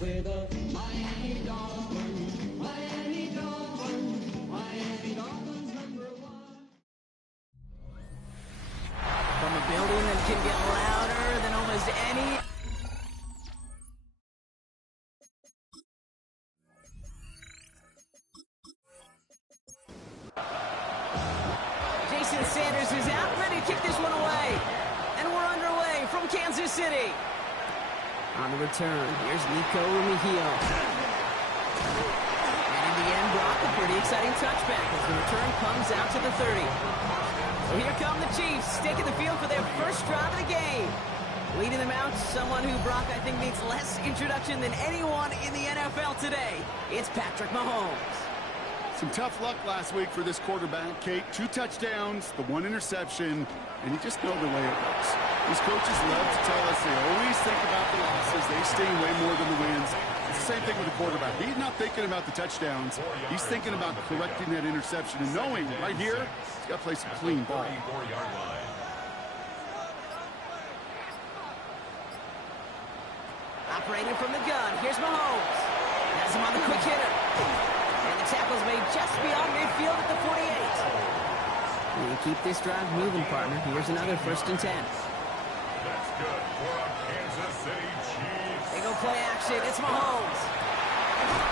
We're the Miami Dolphins, Miami Dolphins, Miami Dolphins #1. From a building that can get louder than almost any... Jason Sanders is out, ready to kick this one away. And we're underway from Kansas City. On the return, here's Nico Mejia. And in the end, Brock, a pretty exciting touchback as the return comes out to the 30. So here come the Chiefs, taking the field for their first drive of the game. Leading them out, someone who, Brock, I think needs less introduction than anyone in the NFL today. It's Patrick Mahomes. Some tough luck last week for this quarterback, Kate. 2 touchdowns, the 1 interception, and you just know the way it works. These coaches love to tell us they always think about the losses. They sting way more than the wins. It's the same thing with the quarterback. He's not thinking about the touchdowns. He's thinking about correcting that interception and knowing right here, he's got to play some clean ball. Operating from the gun, here's Mahomes. Has him on the quick hitter. And the tackle's made just beyond midfield at the 48. And you keep this drive moving, partner. Here's another 1st and 10. That's good for a Kansas City Chiefs. They go play action. It's Mahomes.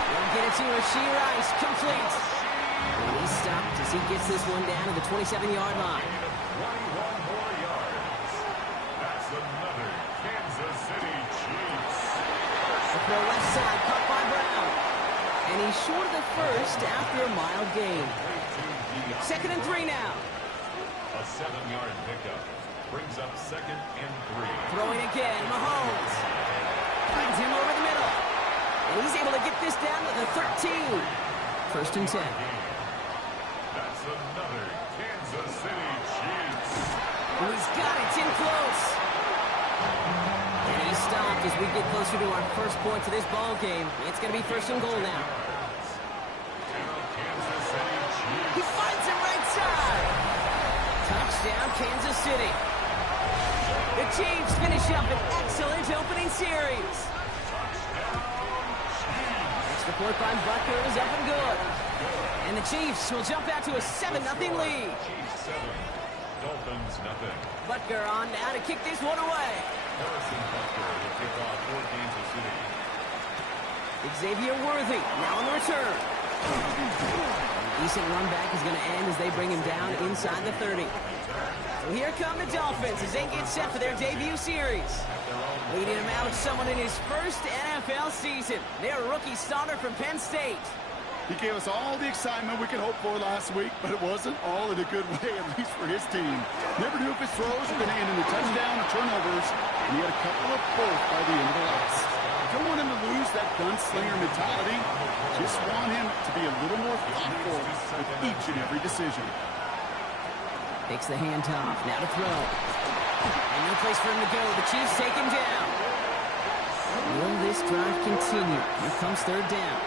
They'll get it to Rashee Rice. Complete. And he's stopped as he gets this one down to the 27-yard line. 21 more yards. That's another Kansas City Chiefs. The throw left side, caught by Brown. And he's short of the first after a mild gain. 2nd and 3 now. A 7-yard pickup brings up 2nd and 3. Throwing again, Mahomes. Finds him over the middle. And he's able to get this down to the 13. 1st and 10. That's another Kansas City Chiefs. And he's got it in close. And he's stopped as we get closer to our first point to this ball game. It's going to be 1st and goal now. He finds him right side. Touchdown, Kansas City. The Chiefs finish up an excellent opening series. Extra point by Butker is up and good. And the Chiefs will jump out to a 7-0 lead. Chiefs 7, Dolphins nothing. Butker on now to kick this one away. Harrison Butker will kick off for Kansas City. Xavier Worthy now on the return. Decent run back is going to end as they bring him down inside the 30. So here come the Dolphins as they get set for their debut series. Leading him out, someone in his first NFL season. Their rookie starter from Penn State. He gave us all the excitement we could hope for last week, but it wasn't all in a good way, at least for his team. Never knew if his throws were going to end in a touchdown or turnovers, and he had a couple of both by the end of the last. Don't want him to lose that gunslinger mentality. Just want him to be a little more thoughtful with each and every decision. Takes the handoff, now to throw. And no place for him to go. The Chiefs take him down. Will this drive continue? Here comes 3rd down.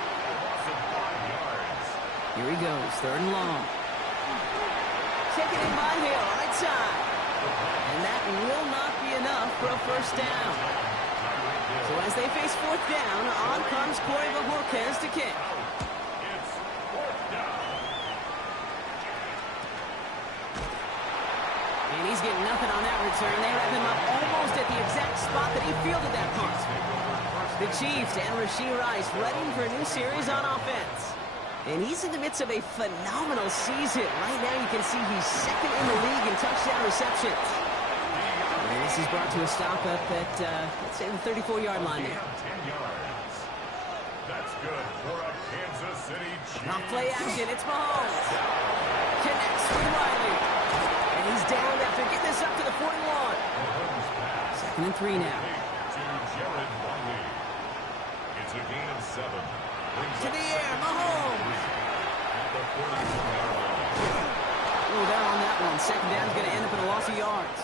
Here he goes, 3rd and long. Taken in by Hill, right side. And that will not be enough for a 1st down. So as they face 4th down, on comes Corey Bojorquez to kick. It's 4th down. And he's getting nothing on that return. They wrap him up almost at the exact spot that he fielded that punt. The Chiefs and Rashee Rice ready for a new series on offense. And he's in the midst of a phenomenal season. Right now you can see he's 2nd in the league in touchdown receptions. And this is brought to a stop up at, let's say, the 34-yard line there. 10 yards. That's good for a Kansas City Chiefs. Off play action, it's Mahomes. Connects with Riley. And he's down after getting this up to the 41. 2nd and 3 now. To Jared Wiley. It's a gain of 7. To the air, Mahomes. At the 41-yard line. Oh, down on that one. 2nd down is going to end up in a loss of yards.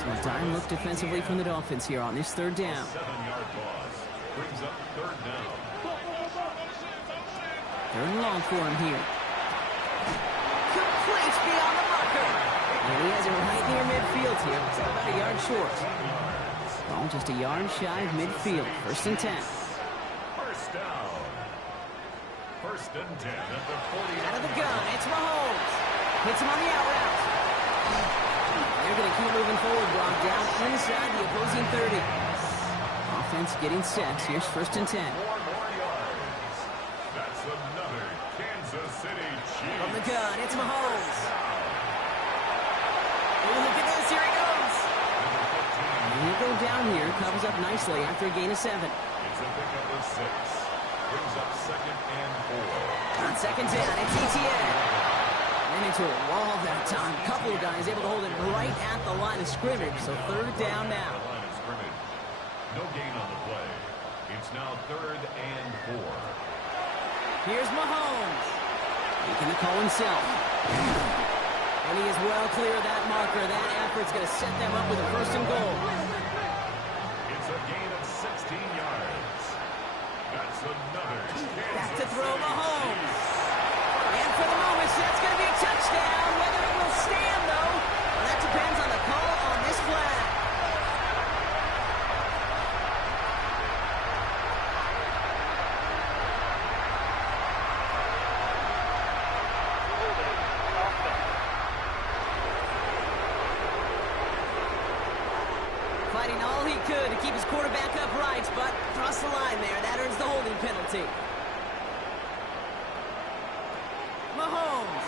So a dime look defensively from the Dolphins here on this 3rd down. 7-yard loss brings up 3rd down. 3rd and long for him here. Place beyond the marker. And he has it right near midfield here. It's about a yard short. Ball just a yard shy of midfield. 1st and 10. First down. 1st and 10 at the 40. Out of the gun, it's Mahomes. Hits him on the out route. They're going to keep moving forward, Brock, down inside the opposing 30. Offense getting set. Here's 1st and 10. 4 more yards. That's another Kansas City Chiefs. From the gun, it's Mahomes. Oh, look at this, here he goes. And he'll go down here, covers up nicely after a gain of 7. It's a pickup of 6. Brings up 2nd and 4. On 2nd down, it's ETN. Ran into a wall that time. A couple of guys able to hold it right at the line of scrimmage, so 3rd down now. Line of scrimmage. No gain on the play. It's now 3rd and 4. Here's Mahomes. Making the call himself. And he is well clear of that marker. That effort's going to set them up with a 1st and goal. It's a gain of 16 yards. That's another Back to Kansas throw City. Mahomes. And for the moment, that's going to be a touchdown. Whether it will stand, though, well, that depends on the call on this flag. Fighting all he could to keep his quarterback upright, but across the line there, that earns the holding penalty. Mahomes.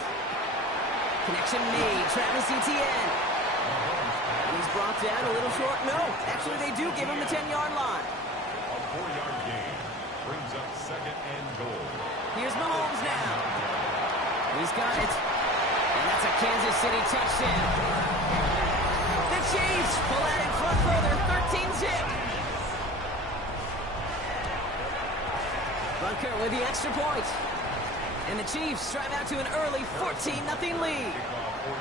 Connection made. Travis Etienne. And he's brought down a little short. No, actually they do give him the 10-yard line. A 4-yard gain. Brings up 2nd and goal. Here's Mahomes now. He's got it. And that's a Kansas City touchdown. The Chiefs pull out in front further, 13-zip. Butker with the extra point. And the Chiefs drive out to an early 14-0 lead.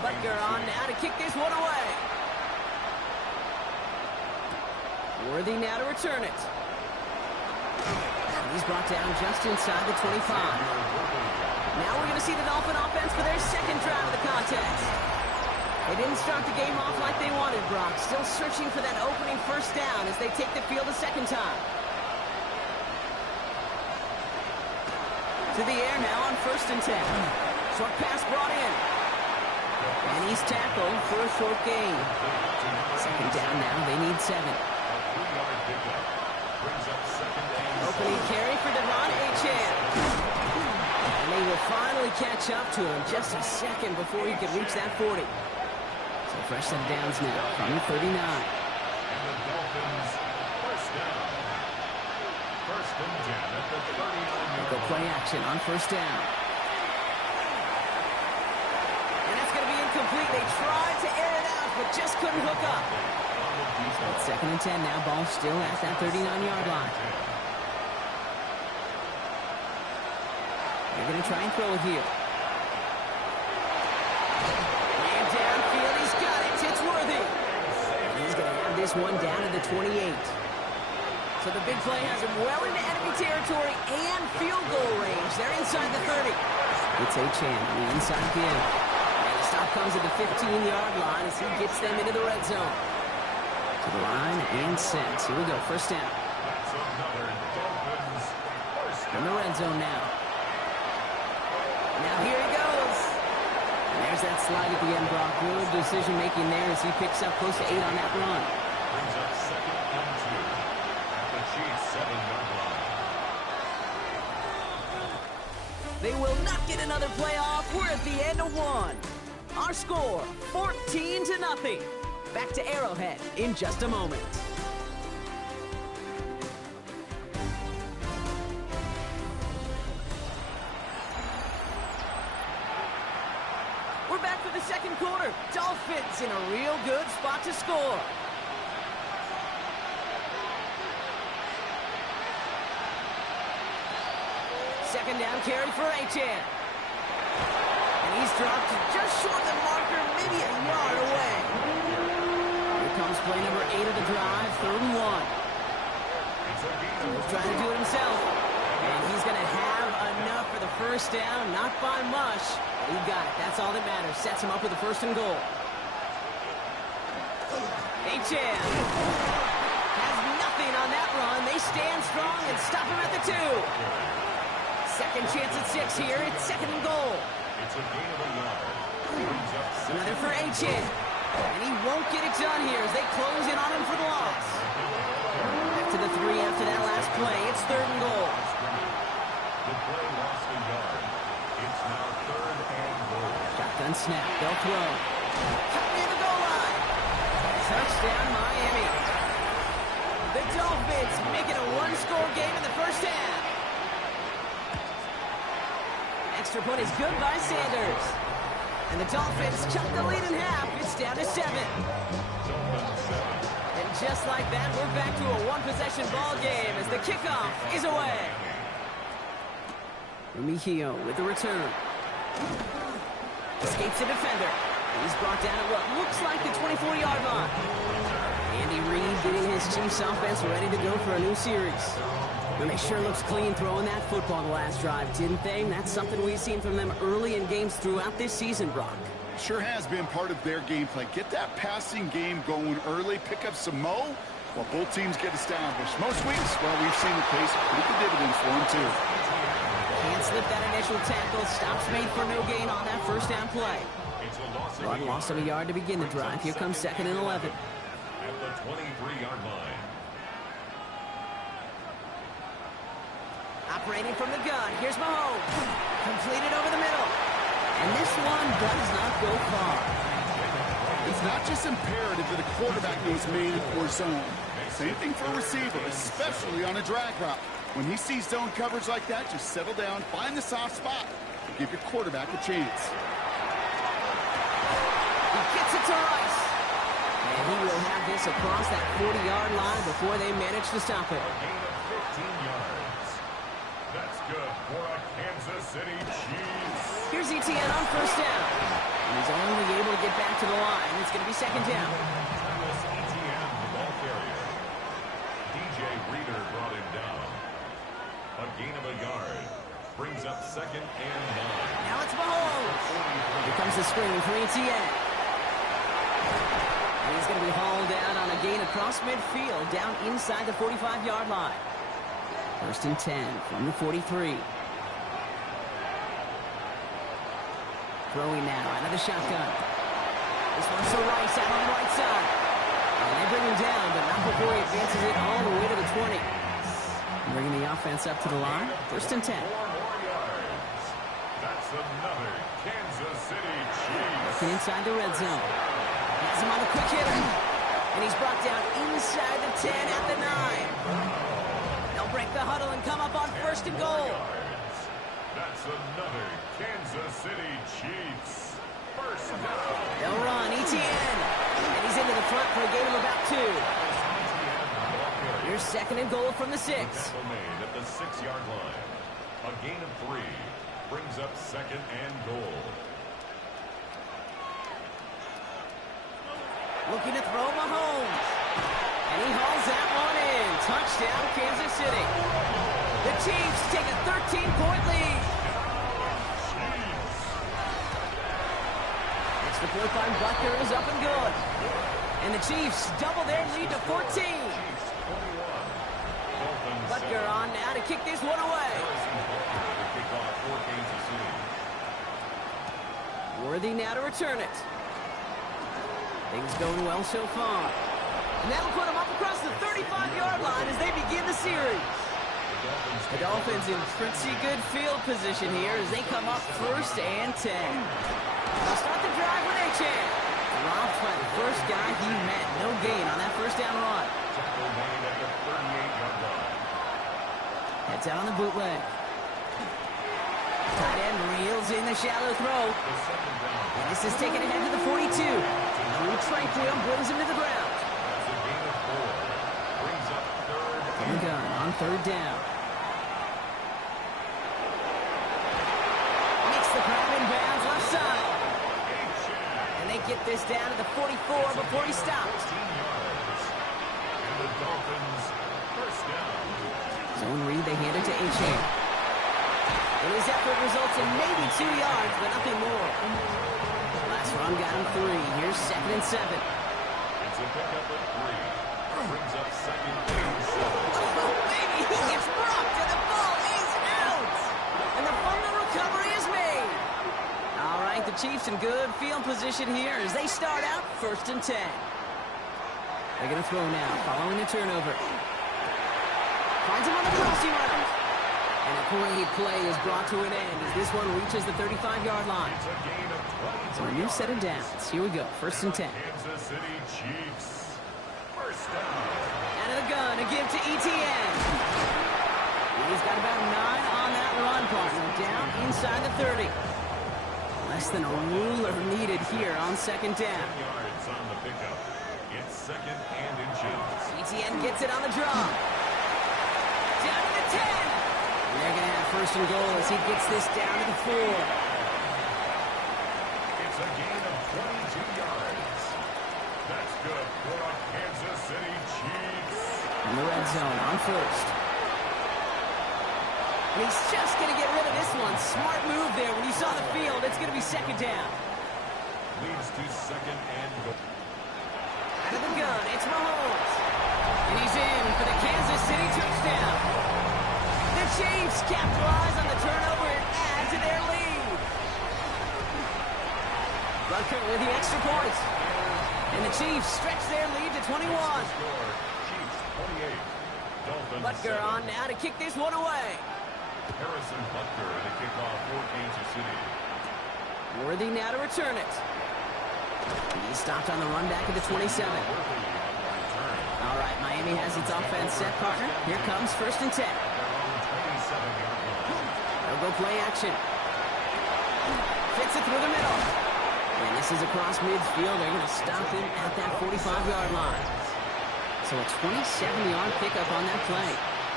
Butker on now to kick this one away. Worthy now to return it. And he's brought down just inside the 25. Now we're going to see the Dolphin offense for their 2nd drive of the contest. They didn't start the game off like they wanted, Brock. Still searching for that opening 1st down as they take the field a 2nd time. To the air now on 1st and 10. Short pass brought in. And he's tackled for a short gain. 2nd down now. They need 7. 3-yard pickup. Brings up 2nd and Opening carry for Devon Achane. And they will finally catch up to him just a second before he could reach that 40. So fresh set of downs now from the 39. And the Dolphins 1st down. 1st and 10 at the 39-yard Go play action on 1st down. And that's going to be incomplete. They tried to air it out, but just couldn't hook up. It's 2nd and 10 now. Ball still at that 39-yard line. They're going to try and throw it here. And downfield, he's got it. It's Worthy. And he's going to have this one down to the 28. So the big play has him well into enemy territory and field goal range. They're inside the 30. It's Achane on the inside give. And the stop comes at the 15-yard line as he gets them into the red zone. To the line and set. Here we go, 1st down. That's another Dolphins 1st In down. the red zone now. Now here he goes. And there's that slide at the end, Brock. Good decision-making there as he picks up close to 8 on that run. Brings up 2nd and 2 at the Chiefs 7-yard line. They will not get another playoff. We're at the end of 1. Our score, 14-0. Back to Arrowhead in just a moment. We're back for the 2nd quarter. Dolphins in a real good spot to score. Second down carry for Achane. And he's dropped just short of the marker, maybe a yard away. Here comes play number 8 of the drive, 3rd and 1. It's a gain of He's trying to do it himself. And he's going to have enough for the first down, not by much. But he got it. That's all that matters. Sets him up with a first and goal. Achane has nothing on that run. They stand strong and stop him at the 2. Second chance at 6 here. It's second and goal. It's a gain of a yard. Brings up second. Another for Achane. And he won't get it done here as they close in on him for the loss. Back to the 3 after that last play. It's third and goal. The play lost a yard. It's now third and goal. Shotgun snap. They'll throw. Cut near the goal line. Touchdown, Miami. The Dolphins make it a one-score game in the first half. Extra point is good by Sanders. And the Dolphins cut the lead in half. It's down to 7. And just like that, we're back to a one-possession ball game as the kickoff is away. Remigio with the return. Escapes the defender. He's brought down at what looks like the 24-yard line. Andy Reid getting his Chiefs offense ready to go for a new series. And they sure looks clean throwing that football the last drive, didn't they? That's something we've seen from them early in games throughout this season, Brock. Sure has been part of their game plan. Get that passing game going early, pick up some mo while both teams get established. Most weeks, well, we've seen the pace pretty good dividends for them, too. Can't slip that initial tackle. Stops made for no gain on that first down play. One loss of a yard to begin the drive. Here comes second and 11. At the 23-yard line. Operating from the gun. Here's Mahomes. Completed over the middle. And this one does not go far. It's not just imperative that a quarterback knows man or zone. Same thing for a receiver, especially on a drag route. When he sees zone coverage like that, just settle down, find the soft spot, and give your quarterback a chance. He gets it to Rice. And he will have this across that 40-yard line before they manage to stop it. A gain of 15 yards. That's good for a Kansas City Chiefs. Here's Etienne on first down. And he's only able to get back to the line. It's going to be second down. Travis Etienne, the ball carrier. DJ Reader brought him down. A gain of a yard. Brings up second and 9. Now it's Mahomes. Here comes the screen for Etienne. And he's going to be hauled down on a gain across midfield, down inside the 45-yard line. First and 10 from the 43. Throwing now out of the shotgun. This one's to Rice out on the right side. And they bring him down, but not before he advances it all the way to the 20. Bringing the offense up to the line. First and 10. 4 more yards. That's another Kansas City Chiefs. Looking inside the red zone. Has him on a quick hitter. And he's brought down inside the 10 at the 9. They'll break the huddle and come up on first and goal. That's another Kansas City Chiefs. First down. They'll run. Etienne. And he's into the front for a gain of about 2. Here's second and goal from the 6. Tackle made at the 6-yard line. A gain of 3 brings up second and goal. Looking to throw Mahomes. And he hauls that one in. Touchdown, Kansas City. The Chiefs take a 13-point lead. Extra point by Butker is up and good. And the Chiefs double their lead to 14. Butker on now to kick this one away. Worthy now to return it. Things going well so far. And that'll put them up across the 35-yard line as they begin the series. The Dolphins in pretty good field position here as they come up first and 10. They'll start the drive with Achane. Dropped by the first guy he met. No gain on that first down run. Heads out on the bootleg. Tight end reels in the shallow throw. And this is taken ahead to the 42. Drew Tranquil brings him to the ground. From the gun on third down. Makes the grab in bounds left side. And they get this down to the 44 before he stops. The Dolphins first down. Zone read, they hand it to Achane. And his effort results in maybe 2 yards, but nothing more. Last run got him 3. Here's 2nd and 7. It's a pickup at 3. Brings up 2nd and 7. Oh, baby, he gets rocked, and the ball is out. And the fumble recovery is made. All right, the Chiefs in good field position here as they start out 1st and 10. They're going to throw now, following the turnover. Finds him on the crossing route. And a great play is brought to an end as this one reaches the 35-yard line. It's a gain of 23 So a new set of downs. Here we go, 1st and 10. Kansas City Chiefs. First down. Out of the gun, a give to ETN. He's got about 9 on that run, partner. Down inside the 30. Less than a ruler needed here on 2nd down. 10 yards on the pickup. It's 2nd and inches. ETN gets it on the draw. Down to the 10. And they're going to have 1st and goal as he gets this down to the 4. It's a gain of 22 yards. That's good for the Kansas City Chiefs. In the red zone on 1st. And he's just going to get rid of this one. Smart move there. When you saw the field, it's going to be 2nd down. Leads to 2nd and goal. Out of the gun, it's Mahomes. And he's in for the Kansas City touchdown. The Chiefs capitalize on the turnover and add to their lead. Butker with the extra point. And the Chiefs stretch their lead to 21. Score, Chiefs 28. Dolphins Butker 7. on now to kick this one away. Harrison Butker in the kickoff for Kansas City. Worthy now to return it. He stopped on the run back at the 27. Worthy on the return. All right, Miami has its offense set, partner. Here comes 1st and 10. Their own 27-yard line. They'll go play action. Fits it through the middle. And this is across midfield. They're going to stop him at that 45-yard line. So a 27-yard pickup on that play.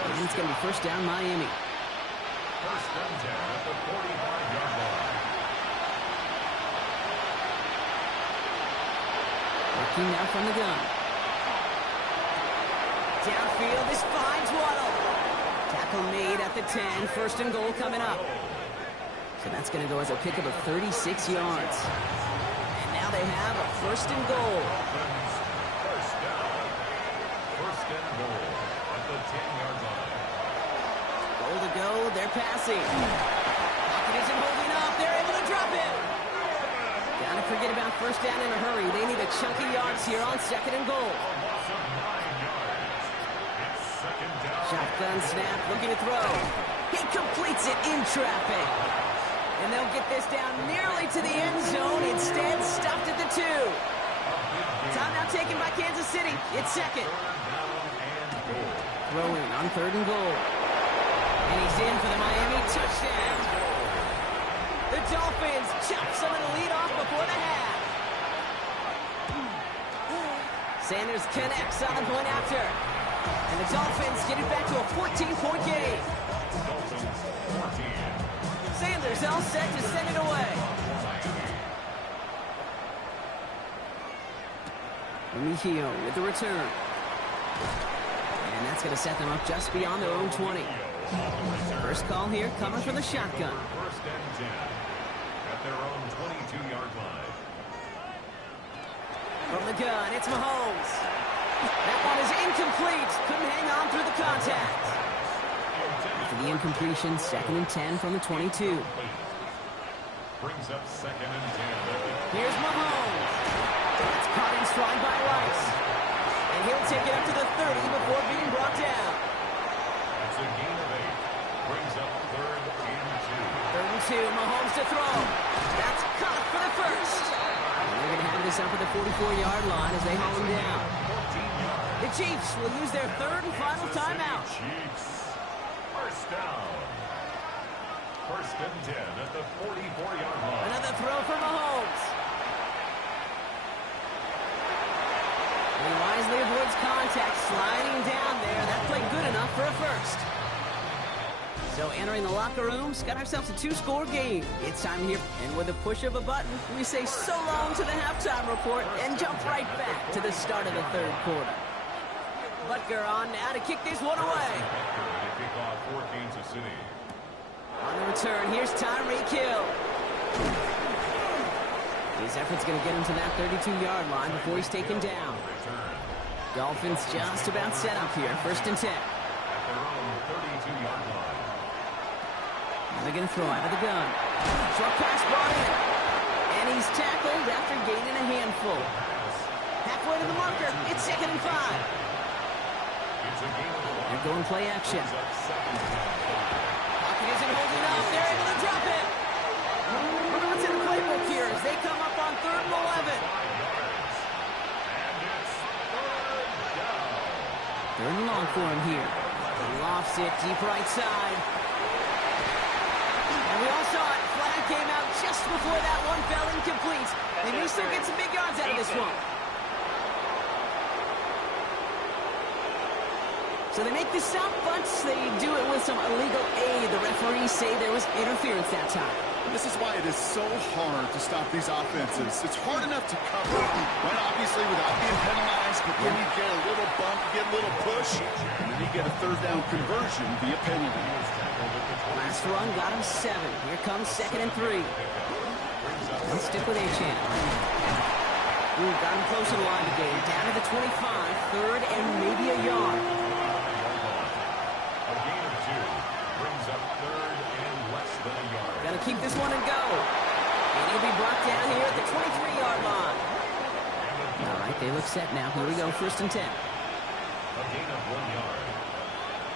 And it's going to be 1st down Miami. 1st and 10 at the 45-yard line. Working now from the gun. Downfield, this finds Waddle. Tackle made at the 10. 1st and goal coming up. So that's going to go as a pickup of 36 yards. And now they have a 1st and goal. Dolphins, first down. 1st and goal at the 10-yard line. Goal to go, they're passing. Pocket isn't holding up, they're able to drop it. Gotta forget about 1st down in a hurry. They need a chunky yards here on 2nd and goal. A loss of 9 yards. It's 2nd down. Shotgun snap, looking to throw. He completes it in traffic. And they'll get this down nearly to the end zone. Instead, stopped at the 2. Timeout taken by Kansas City. It's 2nd. Throwing on 3rd and goal. And he's in for the Miami touchdown. The Dolphins chop some of the lead off before the half. Sanders connects on the point after. And the Dolphins get it back to a 14-point game. Dolphins 14. Sanders all set to send it away. Mejio with the return. And that's going to set them up just beyond their own 20. First call here coming from the shotgun. 1st and 10 at their own 22-yard line. From the gun, it's Mahomes. That one is incomplete. Couldn't hang on through the contact. For the incompletion, 2nd and 10 from the 22. Brings up 2nd and 10. Here's Mahomes. That's caught in stride by Rice. And he'll take it up to the 30 before being brought down. It's a gain of 8. Brings up 3rd and 2. 3rd and 2, Mahomes to throw. That's caught for the 1st. And they're going to have this up at the 44-yard line as they haul him down. 14 yards. The Chiefs will use their 3rd and final timeout. Chiefs. First down. 1st and 10 at the 44-yard line. Another throw for Mahomes. He wisely avoids contact, sliding down there. That played good enough for a 1st. So entering the locker rooms, got ourselves a 2-score game. It's time to hear, and with a push of a button, we say so long to the halftime report and jump right back to the start of the 3rd quarter. Butker on now to kick this one away. Butker to kick off for Kansas City. On the return, here's Tyreek Hill. His effort's going to get him to that 32-yard line before he's taken down. Dolphins just about set up here. 1st and 10. At their own 32-yard line. They're going to throw out of the gun. Short pass brought in. And he's tackled after gaining a handful. Halfway to the marker. It's 2nd and 5. They're going play action. Pocket isn't holding up. They're able to drop it. Wonder what's in the playbook here as they come up on 3rd and 11. 3rd and long for him here. He lofts it deep right side. And we all saw it. Flag came out just before that one fell incomplete. They may still get some big yards out of this one. So they make the stop, but they do it with some illegal aid. The referees say there was interference that time. This is why it is so hard to stop these offenses. It's hard enough to cover, right, obviously, without being penalized, but then you get a little bump, you get a little push, and then you get a 3rd down conversion via penalty. Last run got him 7. Here comes 2nd and 3. They'll stick with Achane. Ooh, got him close to the line again. Down to the 25. 3rd and maybe a yard. A gain of 2 brings up 3rd and less than a yard. Gotta keep this one and go. And he'll be brought down here at the 23-yard line. All right, they look set now. Here we go, 1st and 10. A gain of 1 yard.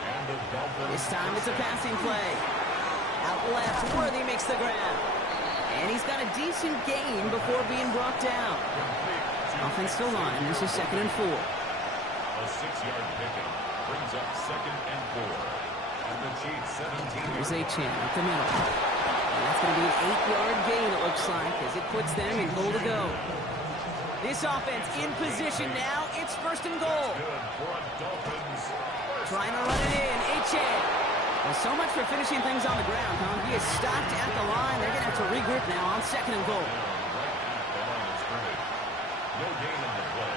And the Dolphins. This time it's a passing play. Out left, Worthy makes the grab. And he's got a decent gain before being brought down. Offensive line, this is 2nd and 4. A 6-yard pickup brings up 2nd and 4. And the Chiefs 17. Here's Achane up the middle. And that's going to be an 8-yard gain, it looks like, as it puts them in goal to go. This offense in position now. It's 1st and goal. Good for a Dolphins. Trying to run it in. Achane. Well, so much for finishing things on the ground, huh? He is stopped at the line. They're going to have to regroup now on 2nd and goal. No gain on the play.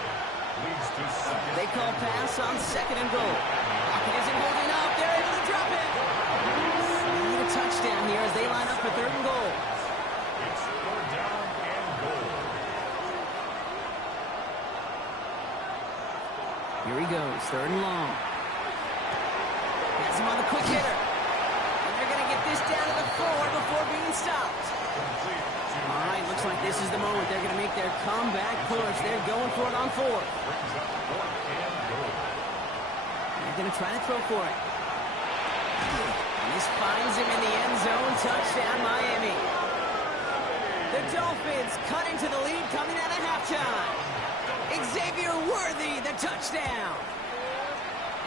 Leads to 2nd. They call pass on 2nd and goal. Pocket isn't holding up. They're able to drop it. Need a touchdown here as they line up for 3rd and goal. It's 4th down and goal. Here he goes, 3rd and long. Has him on the quick hitter. And they're going to get this down to the 4 before being stopped. All right, looks like this is the moment. They're going to make their comeback push. They're going for it on 4th. Brings up 4th and goal. They're going to try to throw for it. And this finds him in the end zone. Touchdown, Miami. The Dolphins cut into the lead coming out of halftime. Xavier Worthy, the touchdown.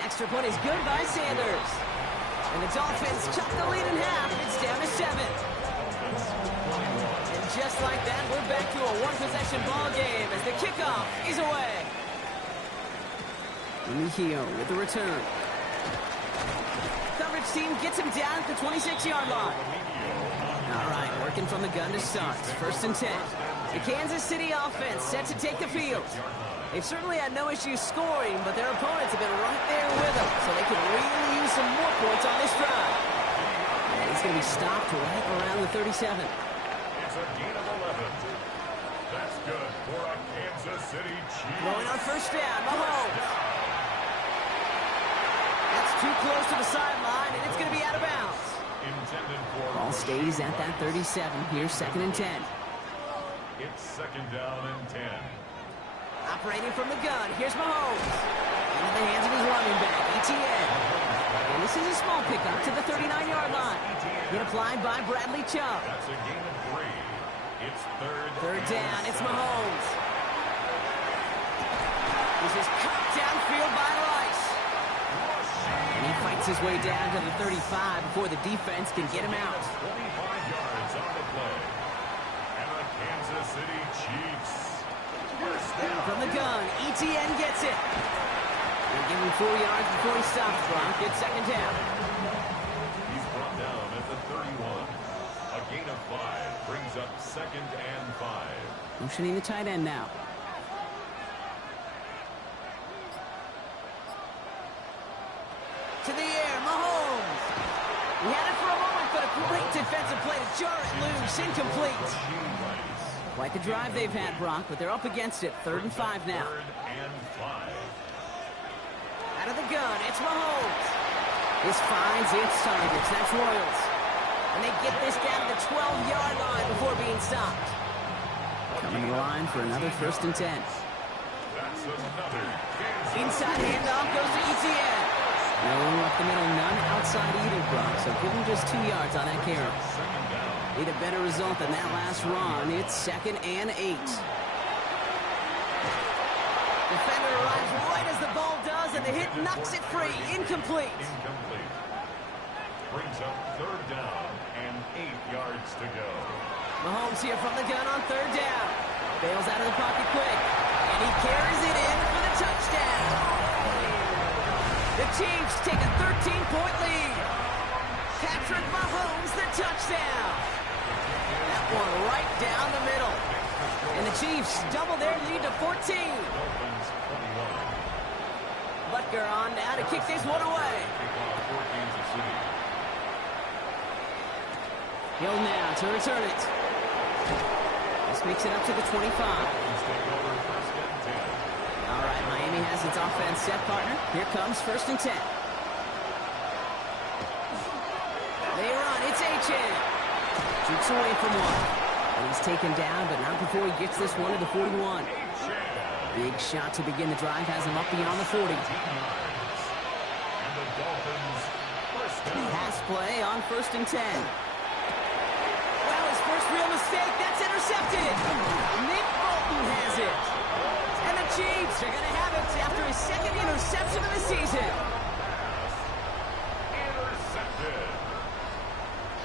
Extra point is good by Sanders. And the Dolphins chuck the lead in half. It's down to 7. And just like that, we're back to a one-possession ball game as the kickoff is away. Mejio with the return. Coverage team gets him down at the 26-yard line. All right, working from the gun to start. 1st and 10. The Kansas City offense set to take the field. They've certainly had no issues scoring, but their opponents have been right there with them, so they can really use some more points on this drive. And he's going to be stopped right around the 37. It's a gain of 11. That's good for a Kansas City Chiefs. Throwing on 1st down, Mahomes. That's too close to the sideline, and it's going to be out of bounds. Intended for Ball stays at that 37. Here's 2nd and 10. It's 2nd down and 10. Operating from the gun, here's Mahomes. Into the hands of his running back, Etienne. And this is a small pickup to the 39-yard line. Hit applied by Bradley Chubb. That's a gain of 3. It's 3rd down, it's Mahomes. This is cut downfield by Rice. And he fights his way down to the 35 before the defense can get him out. 25 yards on the play. And the Kansas City Chiefs. From the gun, Etienne gets it. They give him 4 yards before he stops. Gronk gets 2nd down. He's brought down at the 31. A gain of 5 brings up 2nd and 5. Motioning the tight end now. To the air, Mahomes. He had it for a moment, but a Great defensive play to jar it loose. Incomplete. Quite the drive they've had, Brock, but they're up against it. 3rd and 5 now. 3rd and 5. Out of the gun, it's Mahomes. This finds its targets. That's Royals. And they get this down to the 12-yard line before being stopped. Coming to the line for another 1st and 10. That's another Inside handoff goes to ETN. No up the middle, none outside either, Brock. So give him just 2 yards on that carry. Need a better result than that last run. It's 2nd and 8. Defender arrives right as the ball does, and the hit knocks it free. Incomplete. Incomplete. Brings up 3rd down and 8 yards to go. Mahomes here from the gun on 3rd down. Bails out of the pocket quick, and he carries it in for the touchdown. The Chiefs take a 13-point lead. Patrick Mahomes, the touchdown. That one right down the middle. And the Chiefs double their lead to 14. Dolphins 21. Butker on now to kick this one away. Kickoff for Kansas City. Hill now to return it. This makes it up to the 25. Dolphins take over 1st and 10. All right, Miami has its offense set, partner. Here comes 1st and 10. They run. It's Achane. Shoots away from one. And he's taken down, but not before he gets this one to the 41. Big shot to begin the drive. Has him up beyond the 40. And the Dolphins 1st down. Pass play on 1st and 10. Well, his first real mistake. That's intercepted. Nick Bolton has it. And the Chiefs are going to have it after his 2nd interception of the season. Intercepted.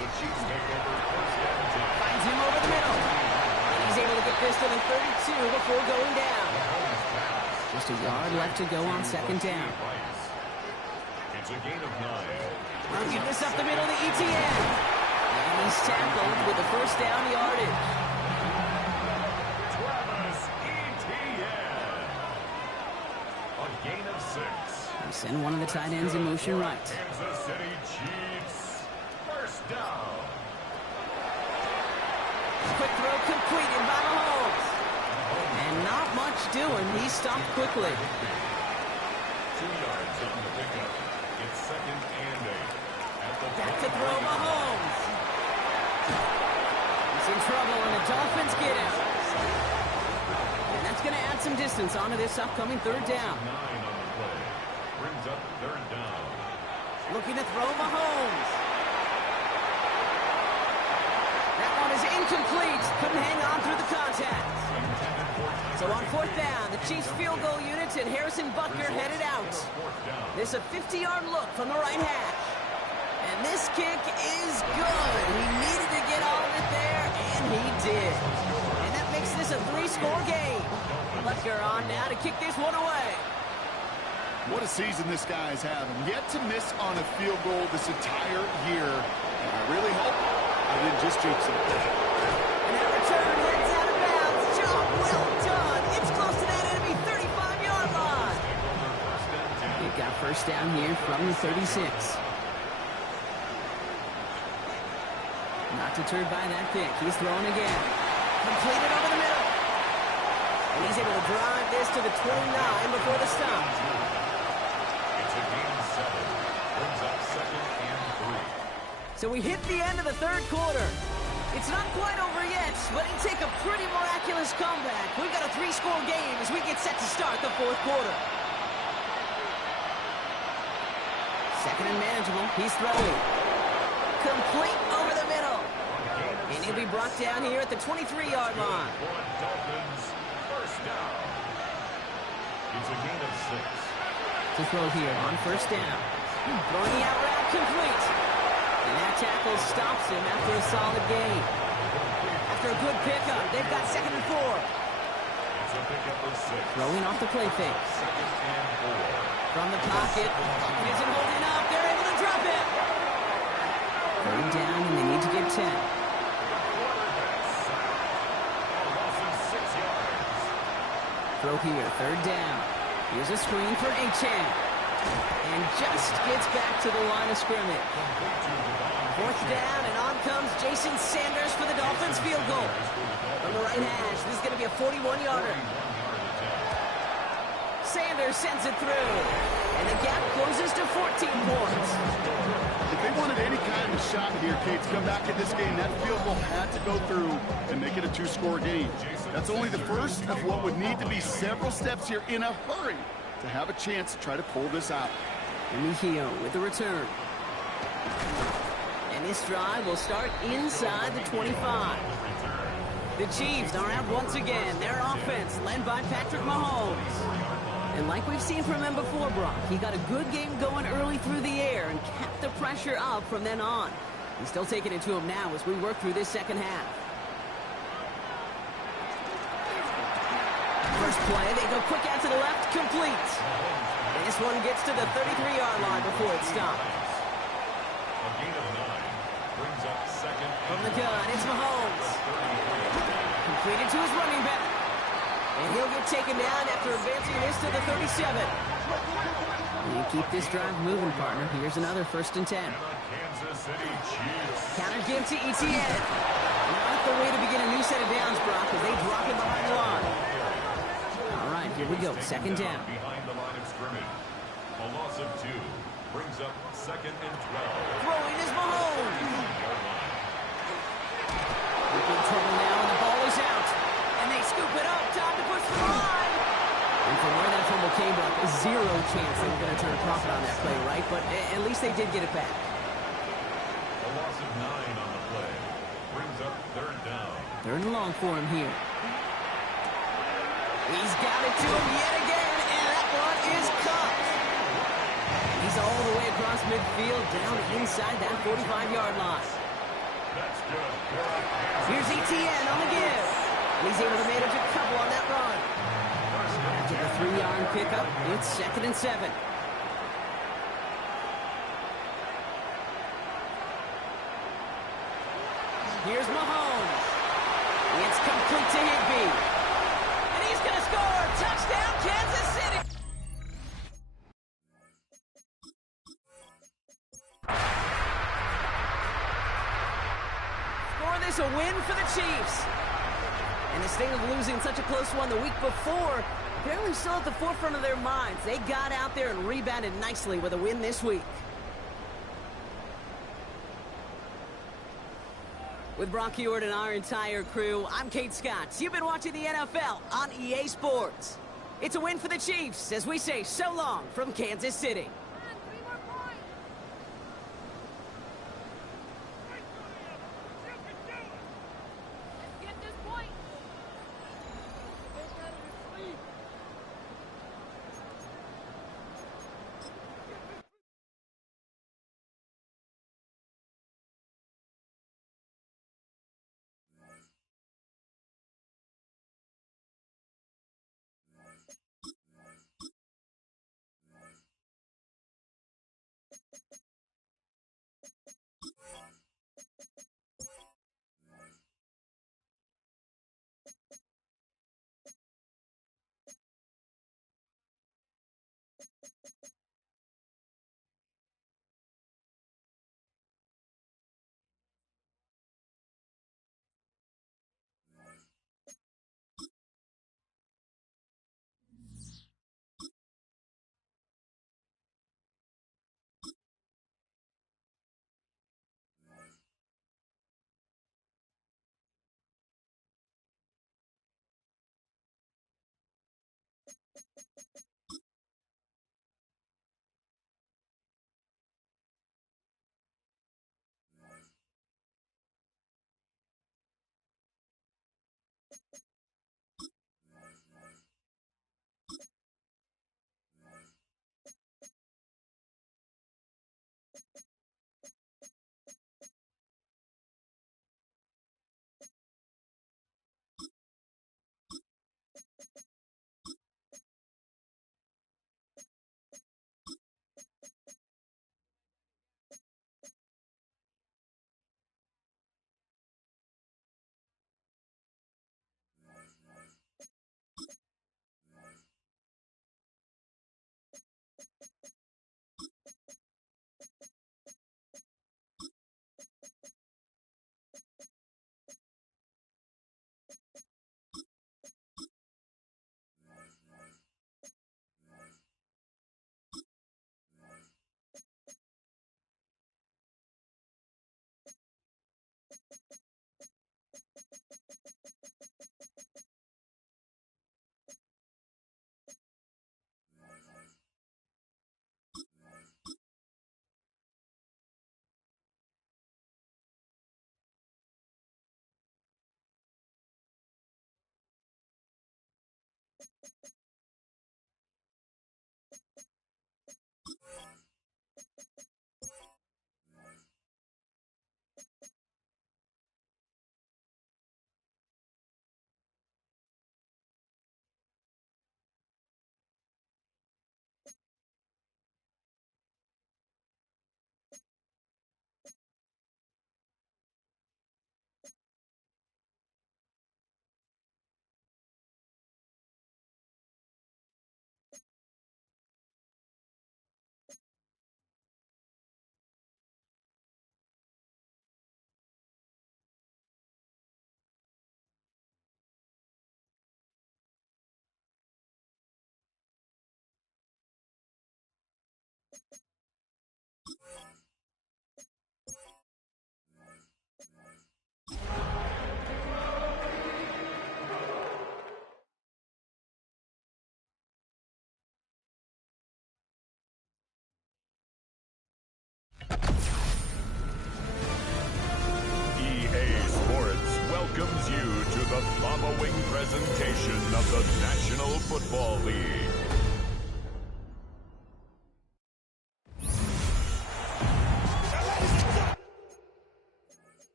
The Chiefs take over 1st and 10. Finds him over the middle. And he's able to get this to the 32 before going down. Just a yard left to go on 2nd down. It's a gain of 9. Running this up the middle to ETN. And he's tackled with the 1st down yardage. Travis Etienne. A gain of 6. They send one of the tight ends in motion right. Kansas City Chiefs 1st down. Quick throw completed by Mahomes. And not much doing. He stopped quickly. 2 yards on the pickup. It's 2nd and 8. At the Back to throw Mahomes. He's in trouble, and the Dolphins get him. And that's going to add some distance onto this upcoming 3rd down. 9 on the play. Brings up 3rd down. Looking to throw Mahomes. That one is incomplete. Couldn't hang on through the contact. So on 4th down, the Chiefs field goal units and Harrison Butker headed out. 4th down. There's a 50-yard look from the right hash. And this kick is good. He needed to get all of it there, and he did. And that makes this a 3-score game. Butker on now to kick this one away. What a season this guy's having. Yet to miss on a field goal this entire year. And I really hope I didn't just jinx him. And that return heads out of bounds. Job well done. It's close to that enemy 35-yard line. You've got 1st down here from the 36. Not deterred by that pick. He's throwing again. Completed over the middle. And he's able to drive this to the 29 before the stop. It's a gain of 7. Brings up 2nd and 3. So we hit the end of the 3rd quarter. It's not quite over yet, but it'll take a pretty miraculous comeback. We've got a 3-score game as we get set to start the 4th quarter. 2nd and manageable. He's throwing. Complete over the middle. And he'll be brought down here at the 23-yard line. Dolphins 1st down. It's a gain of 6. To throw here on 1st down. Throwing the out route complete. And that tackle stops him after a solid gain. After a good pickup, they've got 2nd and 4. It's a pickup of 6. Throwing off the play fake. 2nd and 4. From the pocket. Isn't holding up. They're able to drop it. 3rd down, and they need to get 10. Throw here, 3rd down. Here's a screen for Achane. And just gets back to the line of scrimmage. Fourth down, and on comes Jason Sanders for the Dolphins field goal. From the right hash, this is going to be a 41-yarder. Sanders sends it through. And the gap closes to 14 points. If they wanted any kind of shot here, Kate, to come back in this game, that field goal had to go through and make it a two-score game. That's only the first of what would need to be several steps here in a hurry to have a chance to try to pull this out. And Mejia with the return. And this drive will start inside the 25. The Chiefs are out once again. Their offense led by Patrick Mahomes. And like we've seen from him before, Brock, he got a good game going early through the air and kept the pressure up from then on. He's still taking it to him now as we work through this second half. First play, they go quick out to the left, complete. And this one gets to the 33-yard line before it stops. A gain of 9 brings up second. From the gun, it's Mahomes. Completed to his running back. And he'll get taken down after advancing this to the 37. You keep this drive moving, partner. Here's another 1st and 10. Kansas City Chiefs. Counter give to Etienne. Not the way to begin a new set of downs, Brock, as they drop it behind the line. All right, here we go. 2nd down. Behind the line of scrimmage. A loss of 2 brings up 2nd and 12. Throwing is Mahomes. In trouble now, and the ball is out. And they scoop it up. Time to push the line. And from where that fumble came, Brock, zero chance they were going to turn a profit on that play, right? But at least they did get it back. A loss of 9 on the play brings up 3rd down. 3rd and long for him here. He's got it to him yet again, and that one is caught. He's all the way across midfield, down inside that 45-yard line. That's good. Here's Etienne on the give. And he's able to manage a couple on that run. After the 3-yard pickup, it's 2nd and 7. Here's Mahomes. It's complete to Higbee. And he's going to score. Touchdown, Kansas City. Score this a win for the Chiefs. And the sting of losing such a close one the week before apparently still at the forefront of their minds. They got out there and rebounded nicely with a win this week. With Brock Huard and our entire crew, I'm Kate Scott. You've been watching the NFL on EA Sports. It's a win for the Chiefs as we say so long from Kansas City.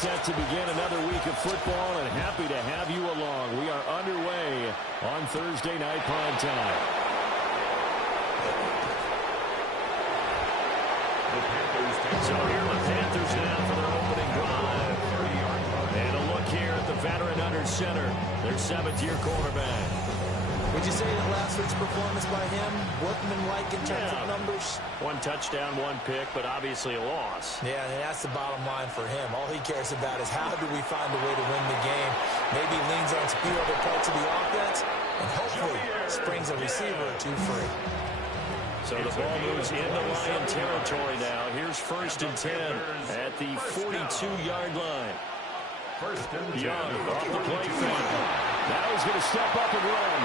set to begin another week of football, and happy to have you along. We are underway on Thursday Night Primetime. So here are the Panthers now for their opening drive. And a look here at the veteran under center, their 7th-year quarterback. Would you say that last week's performance by him, workmanlike in terms of numbers? 1 touchdown, 1 pick, but obviously a loss. Yeah, and that's the bottom line for him. All he cares about is how do we find a way to win the game. Maybe leans on a few other parts of the offense, and hopefully springs a receiver or two free. So the ball moves into Lion territory now. Here's 1st and 10 at the 42-yard line. Young off the play fake. Now he's going to step up and run.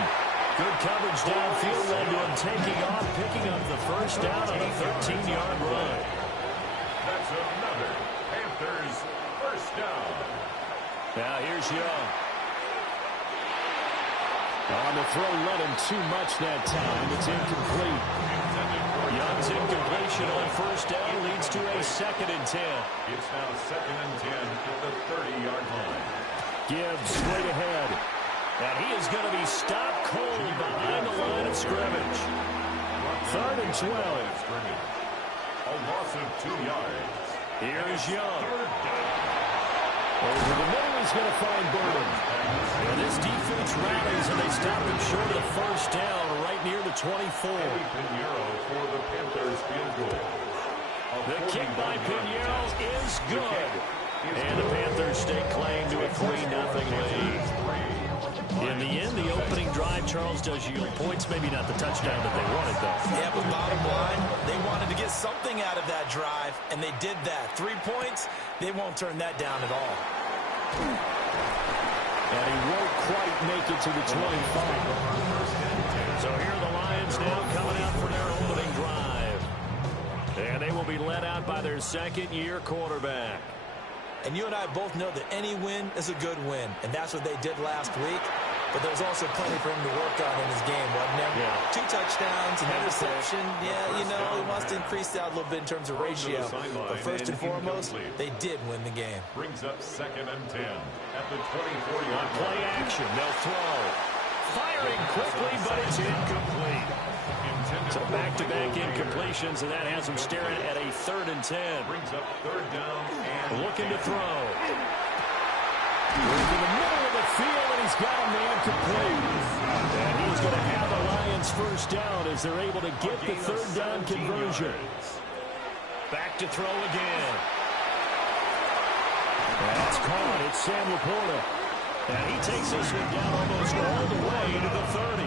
Good coverage downfield led to him taking off, picking up the 1st down on a 13-yard run. That's another Panthers 1st down. Now here's Young. On the throw, led him too much that time. It's incomplete. Young's incompletion on 1st down leads to a 2nd and 10. It's now 2nd and 10 at the 30-yard line. Gibbs straight ahead. And he is going to be stopped cold behind the line of scrimmage. 3rd and 12. A loss of 2 yards. Here's Young. 3rd down. Over the middle, he's going to find Burden. And this defense rallies, and they stop him short of the 1st down right near the 24. Pinheiro for the Panthers field goal. The kick by Pinheiro is good. And the Panthers stake claim to a 3-0 lead. In the end, the opening drive, Charles, does yield points. Maybe not the touchdown that they wanted, though. Yeah, but bottom line, they wanted to get something out of that drive, and they did that. 3 points, they won't turn that down at all. And he won't quite make it to the 25. So here are the Lions now coming out for their opening drive. And they will be led out by their 2nd-year quarterback. And you and I both know that any win is a good win, and that's what they did last week. But there's also plenty for him to work on in his game, wasn't there? Yeah. 2 touchdowns, an interception. Yeah, you know, he wants to increase that a little bit in terms of ratio. But first and foremost, they did win the game. Brings up 2nd and 10 at the 24-yard line. Play action, they'll throw. Firing quickly, but it's incomplete. So back-to-back incompletions, and that has him staring at a 3rd and 10. Brings up 3rd down and looking to throw. Into the middle of the field, and he's got a man complete. And he's going to have the Lions 1st down as they're able to get the 3rd down conversion. Back to throw again. That's caught. It's Sam Laporta. And he takes this one down almost all the way to the 30.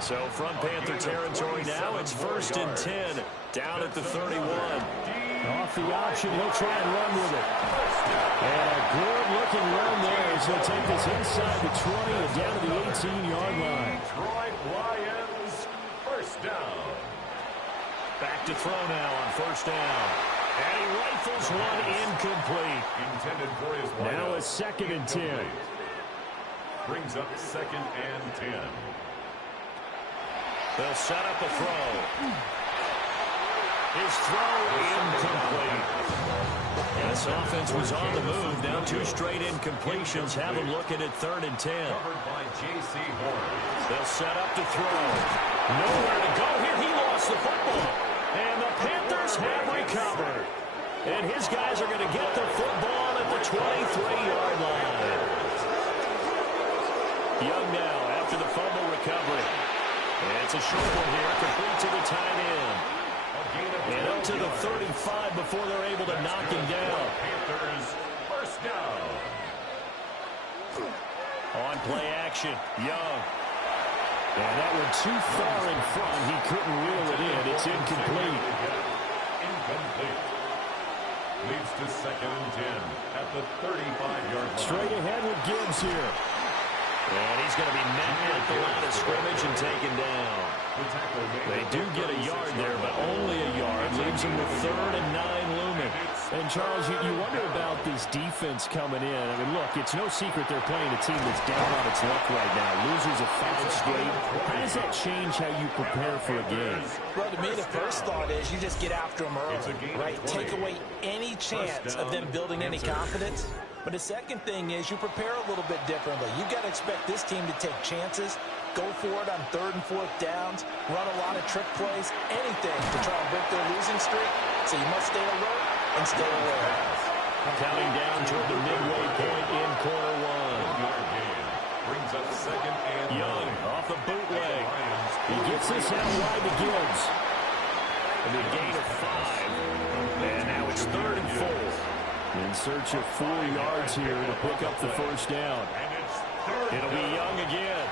So from Panther territory now, it's 1st and 10, down at the 31. Off the option, he'll try and run with it. And a good-looking run there as he'll take this inside the 20 and down to the 18-yard line. Detroit Lions 1st down. Back to throw now on 1st down. And he rifles one incomplete. Intended for his now a 2nd and 10. Brings up 2nd and 10. They'll set up a throw. His throw incomplete. This offense was on the move. Now 2 straight incompletions have him looking at 3rd and 10. Covered by J.C. Horn. They'll set up to throw. Nowhere to go here. He lost the football. And the Panthers have recovered. And his guys are going to get the football at the 23-yard line. Young now after the fumble recovery. And it's a short one here, complete to the tight end. And up to the 35 before they're able to knock him down. Panthers 1st down. On play action, Young. And that one too far in front. He couldn't reel it in. It's incomplete. Incomplete. Leads to 2nd and 10 at the 35-yard line. Straight ahead with Gibbs here. And he's going to be met at the line of scrimmage and taken down. They do get a yard there, but only a yard. Leaves him with 3rd and 9 looming. And, Charles, you wonder about this defense coming in. I mean, look, it's no secret they're playing a team that's down on its luck right now. Losers of 5 straight. How does that change how you prepare for a game? Well, to me, the first thought is you just get after them early, right? Take away any chance of them building any confidence. But the second thing is you prepare a little bit differently. You've got to expect this team to take chances, go for it on 3rd and 4th downs, run a lot of trick plays, anything to try and break their losing streak. So you must stay alert and stay aware. Counting down toward the midway point in quarter 1. Brings up 2nd and Young 9. off the bootleg. He gets this out wide to Gibbs. And a gain of 5. And now it's 3rd and 4. In search of 4 yards here to pick up the first down. It'll be Young again.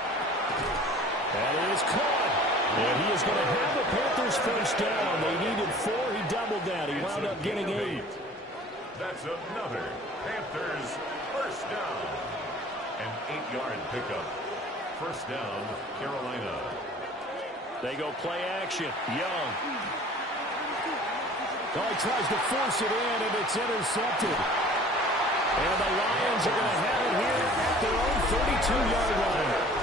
And it is caught. And he is going to have the Panthers first down. They needed 4. He doubled that. He wound up getting 8. That's another Panthers first down. An 8-yard pickup. First down, Carolina. They go play action. Young. Oh, he tries to force it in, and it's intercepted. And the Lions are going to have it here at their own 32-yard line.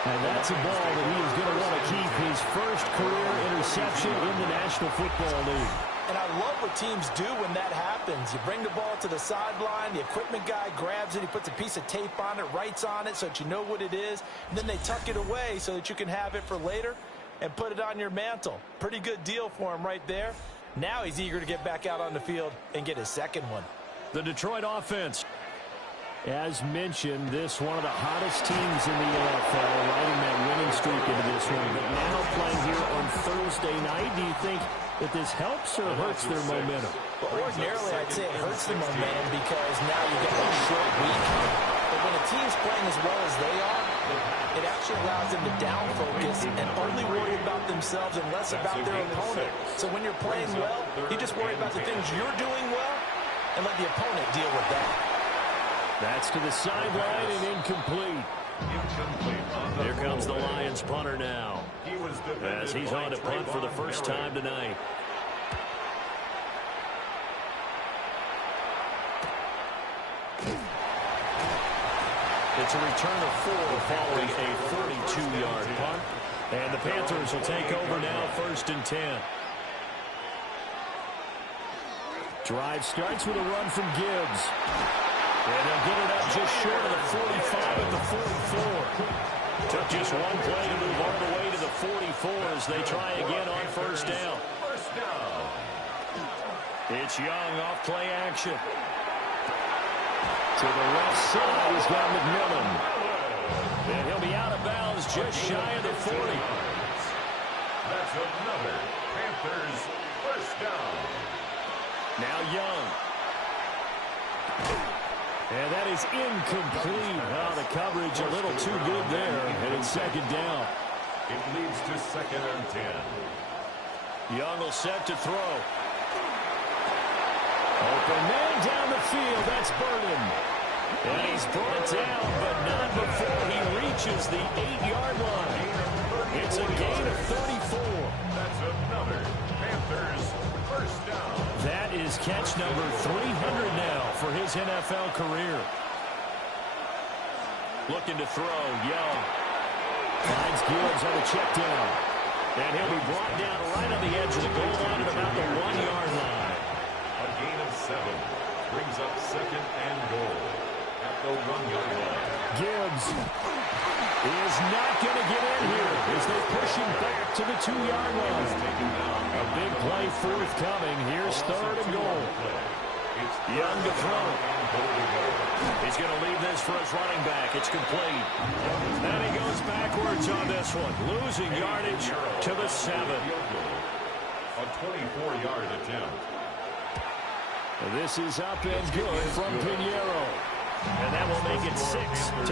And that's a ball that he is going to want to keep, his first career interception in the National Football League. And I love what teams do when that happens. You bring the ball to the sideline, the equipment guy grabs it, he puts a piece of tape on it, writes on it so that you know what it is, and then they tuck it away so that you can have it for later and put it on your mantle. Pretty good deal for him right there. Now he's eager to get back out on the field and get his second one. The Detroit offense. As mentioned, this one of the hottest teams in the NFL, riding that winning streak into this one. But now playing here on Thursday night, do you think that this helps or hurts their momentum? Well, ordinarily, I'd say it hurts the momentum because now you get a short week. But when a team's playing as well as they are, it actually allows them to down focus and only worry about themselves and less about their opponent. So when you're playing well, you just worry about the things you're doing well and let the opponent deal with that. That's to the sideline and incomplete. Here comes the Lions punter now, as he's on to punt for the first time tonight. It's a return of 4 following a 42-yard punt. And the Panthers will take over now, 1st and 10. Drive starts with a run from Gibbs. And they'll get it up just short of the 45 at the 44. Took just one play to move all the way to the 44 as they try again on first down. It's Young off play action. To the left side, he's got McMillan. And he'll be out of bounds just shy of the 40. That's another Panthers first down. Now Young. And that is incomplete. Oh, the coverage a little too good there. And it's 2nd down. It leads to 2nd and 10. Young will set to throw. Open man down the field. That's Burden. And he's brought down, but not before he reaches the 8-yard line. It's a gain of 34. That's another Panthers first down. That is catch number 300 now for his NFL career. Looking to throw, Young. Finds Gibbs on a check down. And he'll be brought down right on the edge of the goal line at about the 1-yard line. A gain of 7 brings up 2nd and goal at the 1-yard line. Gibbs is not going to get in here as they push him back to the 2-yard line. A big play forthcoming. Here's 3rd and goal. Young to throw. He's going to leave this for his running back. It's complete. And he goes backwards on this one, losing yardage to the 7. A 24-yard attempt. This is up and good from Pinheiro. And that will make it 6-0.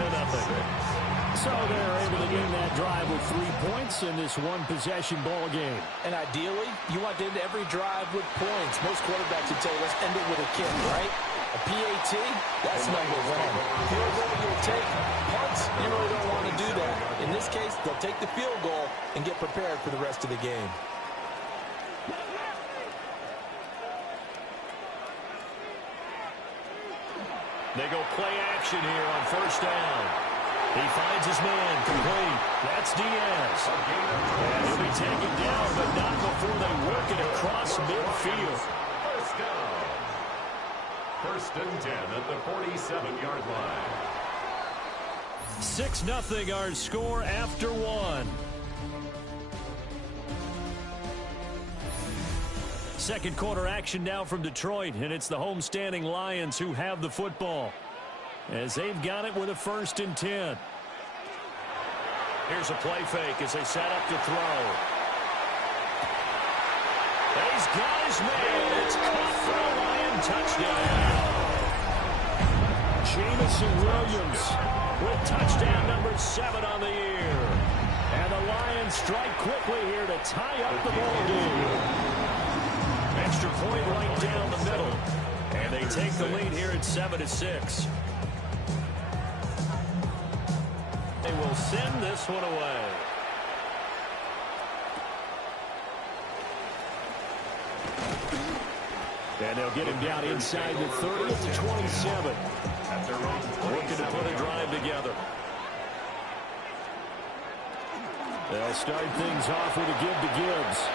So they're able to end that drive with 3 points in this one-possession ball game. And ideally, you want to end every drive with points. Most quarterbacks would say, let's end it with a kick, right? A PAT, that's number 1. Field goal you'll take. Punts, you really don't want to do that. In this case, they'll take the field goal and get prepared for the rest of the game. They go play action here on first down. He finds his man complete. That's Diaz. And he'll be taken down, but not before they work it across midfield. First down. First and 10 at the 47-yard line. 6-0 our score after one. Second quarter action now from Detroit, and it's the homestanding Lions who have the football as they've got it with a 1st and 10. Here's a play fake as they set up to throw. He's got his man. It's caught for a Lion touchdown. Jamison Williams with touchdown number 7 on the year. And the Lions strike quickly here to tie up the ball game. Extra point right down the middle. And they take the lead here at 7-6. They will send this one away. And they'll get him down inside the 30 at the 27. Looking to put a drive together. They'll start things off with a give to Gibbs.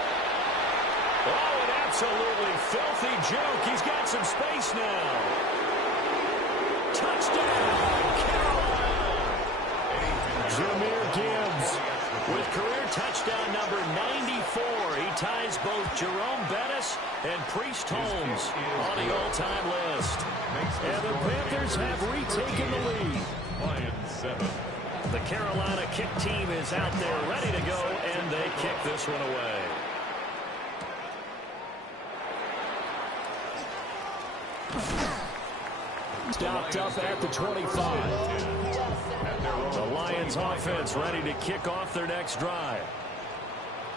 Oh, an absolutely filthy juke. He's got some space now. Touchdown, Carolina. Jahmyr Gibbs with career touchdown number 94. He ties both Jerome Bettis and Priest Holmes on the all-time list. And the Panthers have retaken the lead. Lions 7. The Carolina kick team is out there ready to go, and they kick this one away. Stopped up at the 25. The Lions offense ready to kick off their next drive.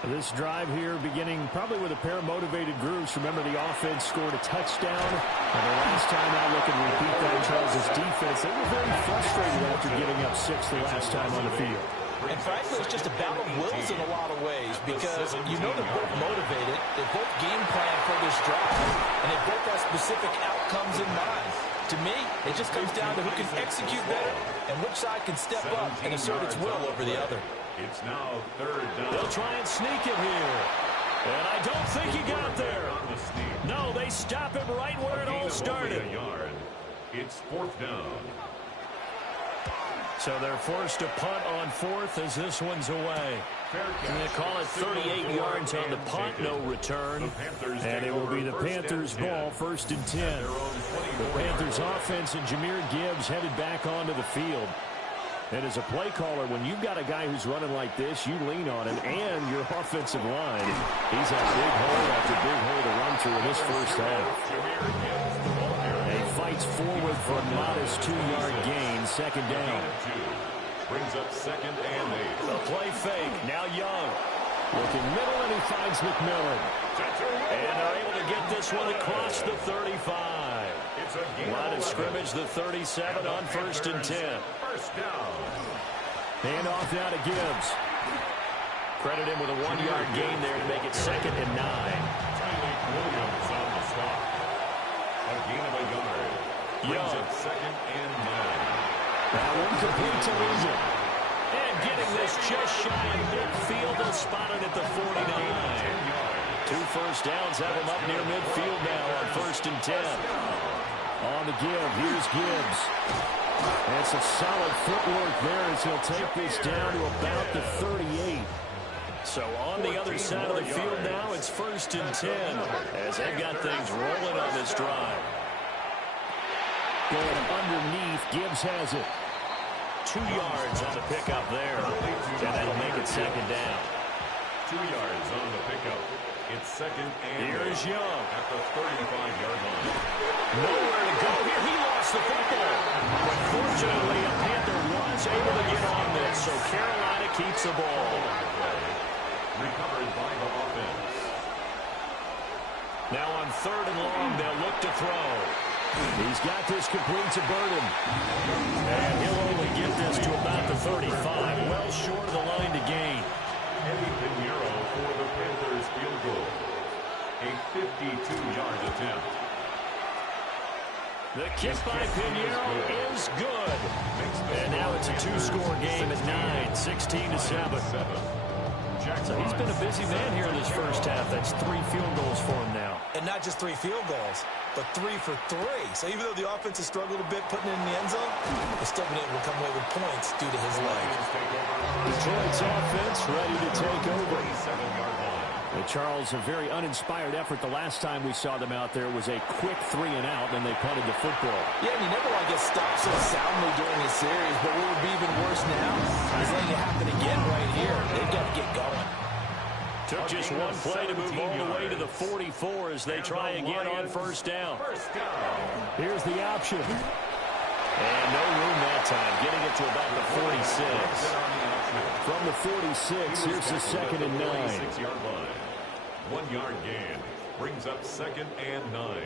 This drive here beginning probably with a pair of motivated groups. Remember, the offense scored a touchdown. And the last time I look and repeat that, Charles' defense, they were very frustrated after giving up 6 the last time on the field. And frankly, it's just a battle of wills in a lot of ways because you know they're both motivated, they both game plan for this drive, and they both have specific outcomes in mind. To me, it just comes down to who can execute better and which side can step up and assert its will over the other. It's now 3rd down. They'll try and sneak it here. And I don't think he got there. No, they stop him right where it all started. It's 4th down. So they're forced to punt on 4th as this one's away. And they call it 38 yards on the punt, no return. And it will be the Panthers' ball, 1st and 10. The Panthers' offense and Jahmyr Gibbs headed back onto the field. And as a play caller, when you've got a guy who's running like this, you lean on him and your offensive line. He's had big hole after big hole to run through in this first half. He fights forward for a modest 2-yard gain, 2nd down. Brings up 2nd and 8. A play fake, now Young. Looking middle, and he finds McMillan. And they're able to get this one across the 35. Line of scrimmage, the 37 on 1st and 10. First down. Hand off now to Gibbs. Credit him with a 1-yard gain there to make it 2nd and 9. Tyreek Williams on the stop. A gain of a yard. Brings up 2nd and 9. That one complete to Legion. And getting this just shy of midfield, they'll spot it at the 49. 2 first downs have him up near midfield now on 1st and 10. On the give, here's Gibbs. That's a solid footwork there as he'll take this down to about the 38. So on the other side of the field now, it's 1st and 10 as they've got things rolling on this drive. Going underneath, Gibbs has it. 2 yards on the pickup there, and that'll make it 2nd down. 2 yards on the pickup. It's 2nd and Here's Young at the 35-yard line. Nowhere to go here. He lost the football. But fortunately, a Panther was able to get on this, so Carolina keeps the ball. Recovered by the offense. Now on 3rd and long, they'll look to throw. He's got this complete to Burden. And he'll only get this to about the 35, well short of the line to gain. Eddie Pinheiro for the Panthers field goal. A 52-yard attempt. The kick by Pinheiro is good. And now it's a two-score game at 9, 16-7. So he's been a busy man here in this first half. That's 3 field goals for him now. And not just 3 field goals, but 3 for 3. So even though the offense has struggled a bit putting it in the end zone, they've still been able to come away with points due to his leg. Detroit's offense ready to take over. And Charles, a very uninspired effort the last time we saw them out there was a quick 3-and-out, and they punted the football. Yeah, and you never want to get stopped so soundly during a series, but what would be even worse now is letting it happen again right here. They've got to get going. Took just one play to move all the way to the 44 as they try again on first down. Here's the option. And no room that time, getting it to about the 46. From the 46, here's the 2nd and 9. 6-yard line. 1-yard gain brings up 2nd and 9.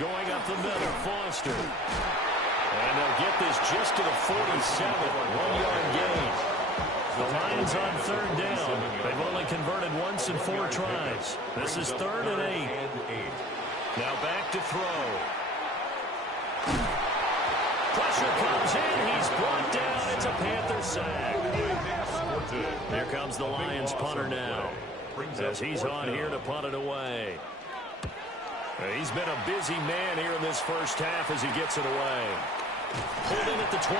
Going up the middle, Foster. And they'll get this just to the 47, 1-yard gain. The Lions on 3rd down. They've only converted once in 4 tries. This is 3rd and 8. Now back to throw. Pressure comes in. He's brought down. It's a Panther sack. Here comes the Lions punter now, as he's on here to punt it away. He's been a busy man here in this first half as he gets it away. Pulled in at the 24.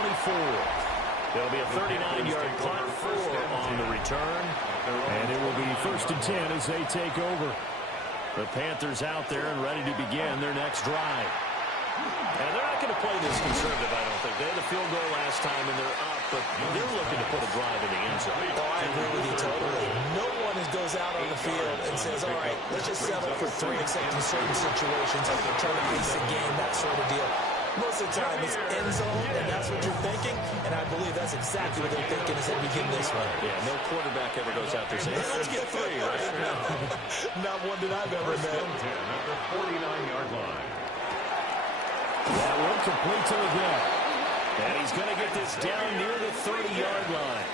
There'll be a 39-yard punt on the return, and it will be 1st and 10 as they take over. The Panthers out there and ready to begin their next drive. And they're not going to play this conservative, I don't think. They had a field goal last time, and they're up, but they're looking to put a drive in the end zone. Oh, I agree with you totally. No one goes out on the field and says, all right, let's just settle for 3 except in certain situations, trying to pace a game, that sort of deal. Most of the time, it's end zone, and that's what you're thinking, and I believe that's exactly what they're thinking as they begin this one. Yeah, no quarterback ever goes out there saying, let's get 3, right? Not one that I've ever met. At the 49-yard line. That one complete to the gut. And he's going to get this down near the 30-yard line.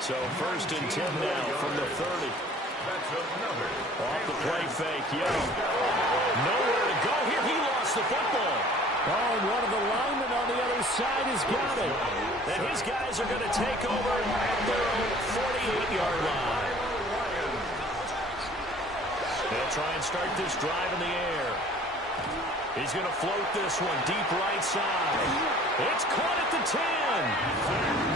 So 1st and 10 now from the 30. That's another. Off the play fake, Young. Nowhere to go here. He lost the football. Oh, and one of the linemen on the other side has got it. And his guys are going to take over at their own 48-yard line. They'll try and start this drive in the air. He's going to float this one deep right side. It's caught at the 10.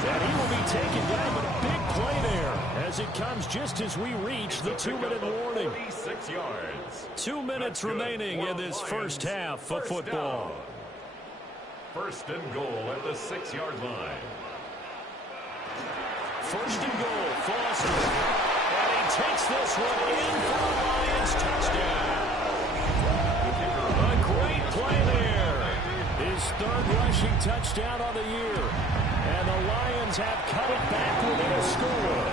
And he will be taken down, but a big play there as it comes just as we reach the 2-minute warning. 36 yards. 2 minutes remaining in this first half of football. 1st and goal at the 6-yard line. 1st and goal, Foster. And he takes this one in for the Lions touchdown. A great play there. His 3rd rushing touchdown on the year. And the Lions have cut it back within a score.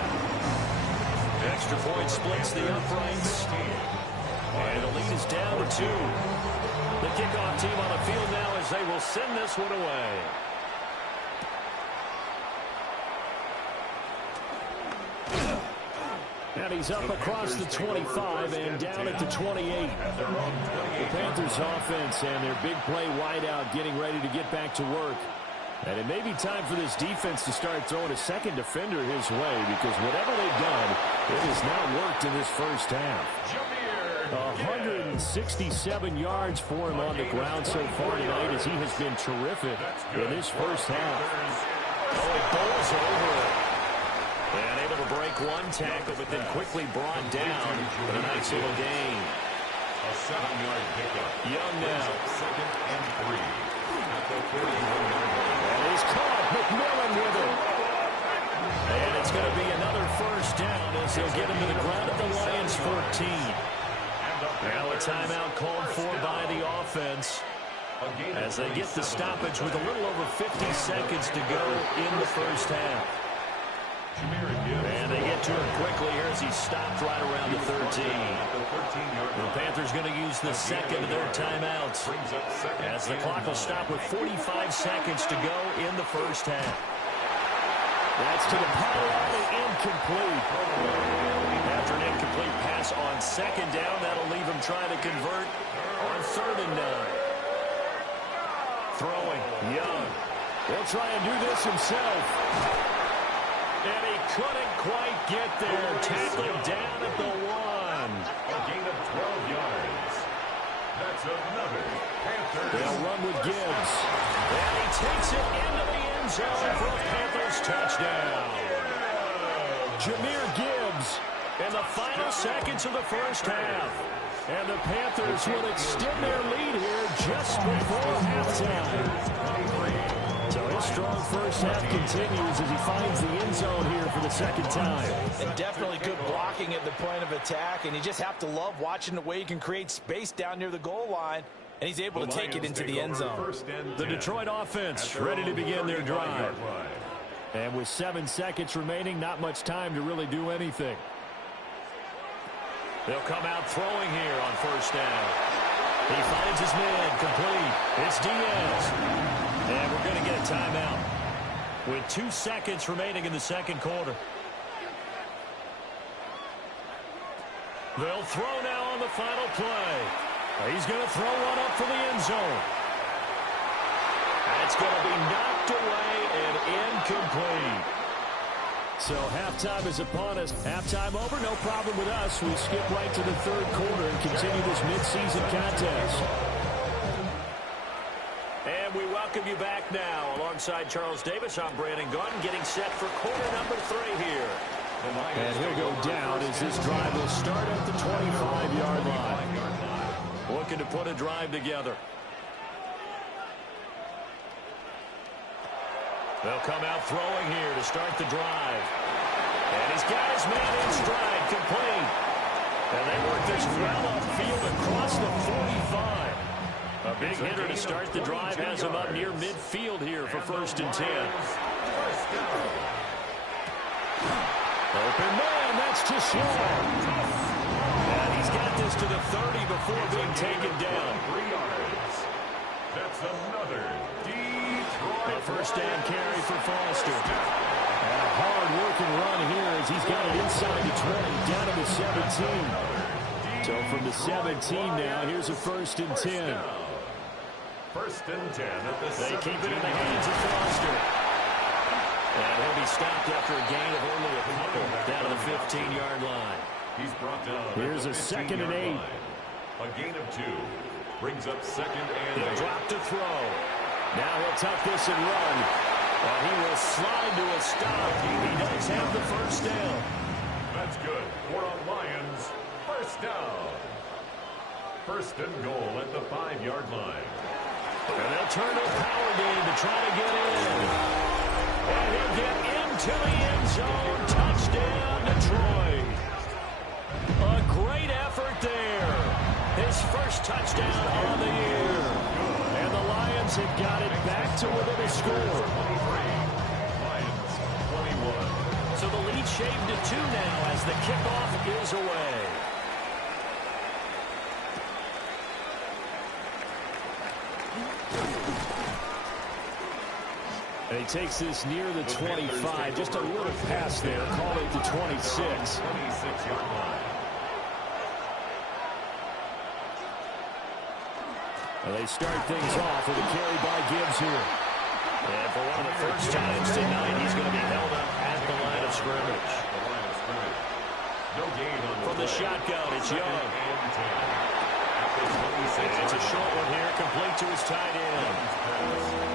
Extra point splits the uprights. And the lead is down to 2. The kickoff team on the field now as they will send this one away. And he's up across the 25 and down at the 28. The Panthers offense and their big play wideout getting ready to get back to work. And it may be time for this defense to start throwing a second defender his way, because whatever they've done, it has not worked in this first half. 167 yards for him on the ground so far tonight, as he has been terrific in this first half. Oh, he bowls over it. And able to break one tackle, but then quickly brought down with a nice little gain. A 7-yard pickup. Young now. 2nd and 3. At the 31-yard line. And he's caught. McMillan with it. And it's going to be another first down as they'll get him to the ground at the Lions 14. Now a timeout called for by the offense as they get the stoppage with a little over 50 seconds to go in the first half. And they get to him quickly here as he's stopped right around the 13. The Panthers going to use the second of their timeouts as the clock will stop with 45 seconds to go in the first half. That's to the power, incomplete. And After an incomplete pass on second down, that'll leave him trying to convert on 3rd and 9. Throwing, Young. He'll try and do this himself. And he couldn't quite get there. Tackled down at the 1. A gain of 12 yards. That's another Panthers. They'll run with Gibbs. And he takes it into the end zone for a Panthers touchdown. Jahmyr Gibbs in the final seconds of the first half. And the Panthers will extend their lead here just before halftime. So his strong first half continues as he finds the end zone here for the second time. And definitely good blocking at the point of attack, and you just have to love watching the way he can create space down near the goal line, and he's able to take it into the end zone. The Detroit offense ready to begin their drive. And with 7 seconds remaining, not much time to really do anything. They'll come out throwing here on first down. He finds his man, complete. It's Diaz. And we're going to get a timeout with 2 seconds remaining in the second quarter. They'll throw now on the final play. He's going to throw one up for the end zone. That's going to be knocked away and incomplete. So halftime is upon us. Halftime over, no problem with us. We skip right to the third quarter and continue this midseason contest. And we welcome you back now. Alongside Charles Davis, I'm Brandon Gaudin, getting set for quarter number 3 here. And he'll go down as this drive will start at the 25-yard line. Looking to put a drive together. They'll come out throwing here to start the drive. And he's got his man in stride, complete. And they work this well upfield across the 45. A big hitter to start the drive has him up near midfield here for 1st and 10. Open man, that's just long. And he's got this to the 30 before being taken down. 3 yards. That's another Detroit. A first down carry for Foster. And a hard-working run here as he's got it inside the 20, down to the 17. So from the 17 now, here's a 1st and 10. 1st and 10 at the 17. They keep it in the hands of Foster. And he'll be stopped after a gain of only a couple down to the 15-yard line. He's brought down. Here's a 2nd and 8. A gain of 2. Brings up 2nd and 8. He'll drop to throw. Now he'll tuck this and run. And he will slide to a stop. He does have the first down. That's good. For the Lions, 1st down. 1st and goal at the 5-yard line. And they'll turn to power game to try to get in. And he'll get into the end zone. Touchdown, Detroit. A great effort there. His first touchdown on the year. And the Lions have got it back to within a score. 23. Lions, 21. So the lead shaved to 2 now as the kickoff is away. And he takes this near the 25. Just a little pass there. Call it the 26. 26-yard line. And they start things off with a carry by Gibbs here. And for one of the first times tonight, he's going to be held up at the line of scrimmage. No gain on From the shotgun, it's Young. And it's a short one here, complete to his tight end.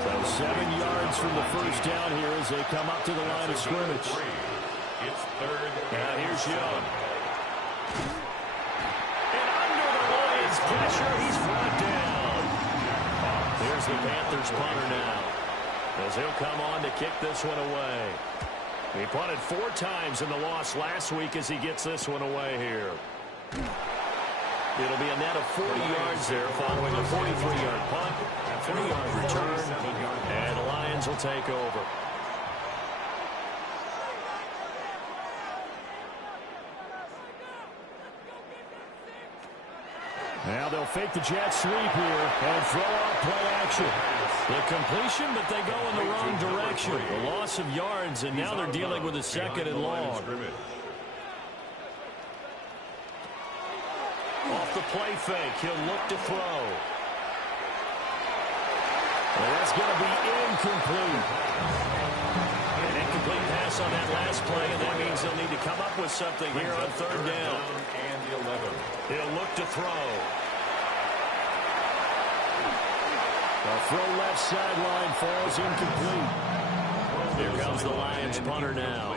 So 7 yards from the first down here as they come up to the line of scrimmage. It's 3rd. Now here's Young. And under the Lions' pressure, he's brought down. Here's the Panthers punter now, as he'll come on to kick this one away. He punted 4 times in the loss last week as he gets this one away here. It'll be a net of 40 yards there following a 43-yard punt, a 3-yard return, and the Lions will take over. Now they'll fake the jet sweep here and throw out play action. The completion, but they go in the wrong direction. A loss of yards, and now they're dealing with a 2nd and long. play fake. He'll look to throw. And that's going to be incomplete. An incomplete pass on that last play, and that means they'll need to come up with something here on third down. And 11. He'll look to throw. The throw left sideline falls incomplete. Here comes the Lions punter now,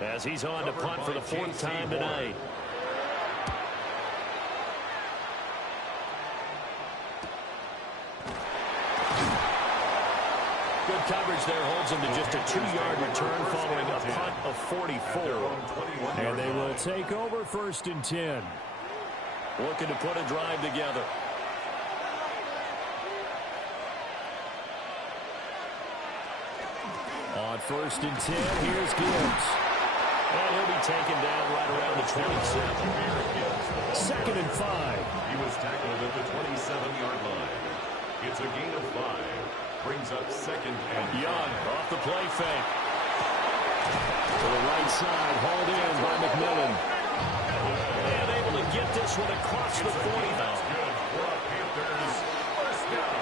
as he's on to punt for the 4th time tonight. Good coverage there holds him to just a 2-yard return following a punt of 44. And they will take over 1st and 10. Looking to put a drive together. On 1st and 10, here's Gibbs. And he'll be taken down right around the 27. 2nd and 5. He was tackled at the 27-yard line. It's a gain of 5. Brings up 2nd and Young off the play fake. To the right side, hauled in by McMillan. And able to get this one across the 40. good for a Panthers first down.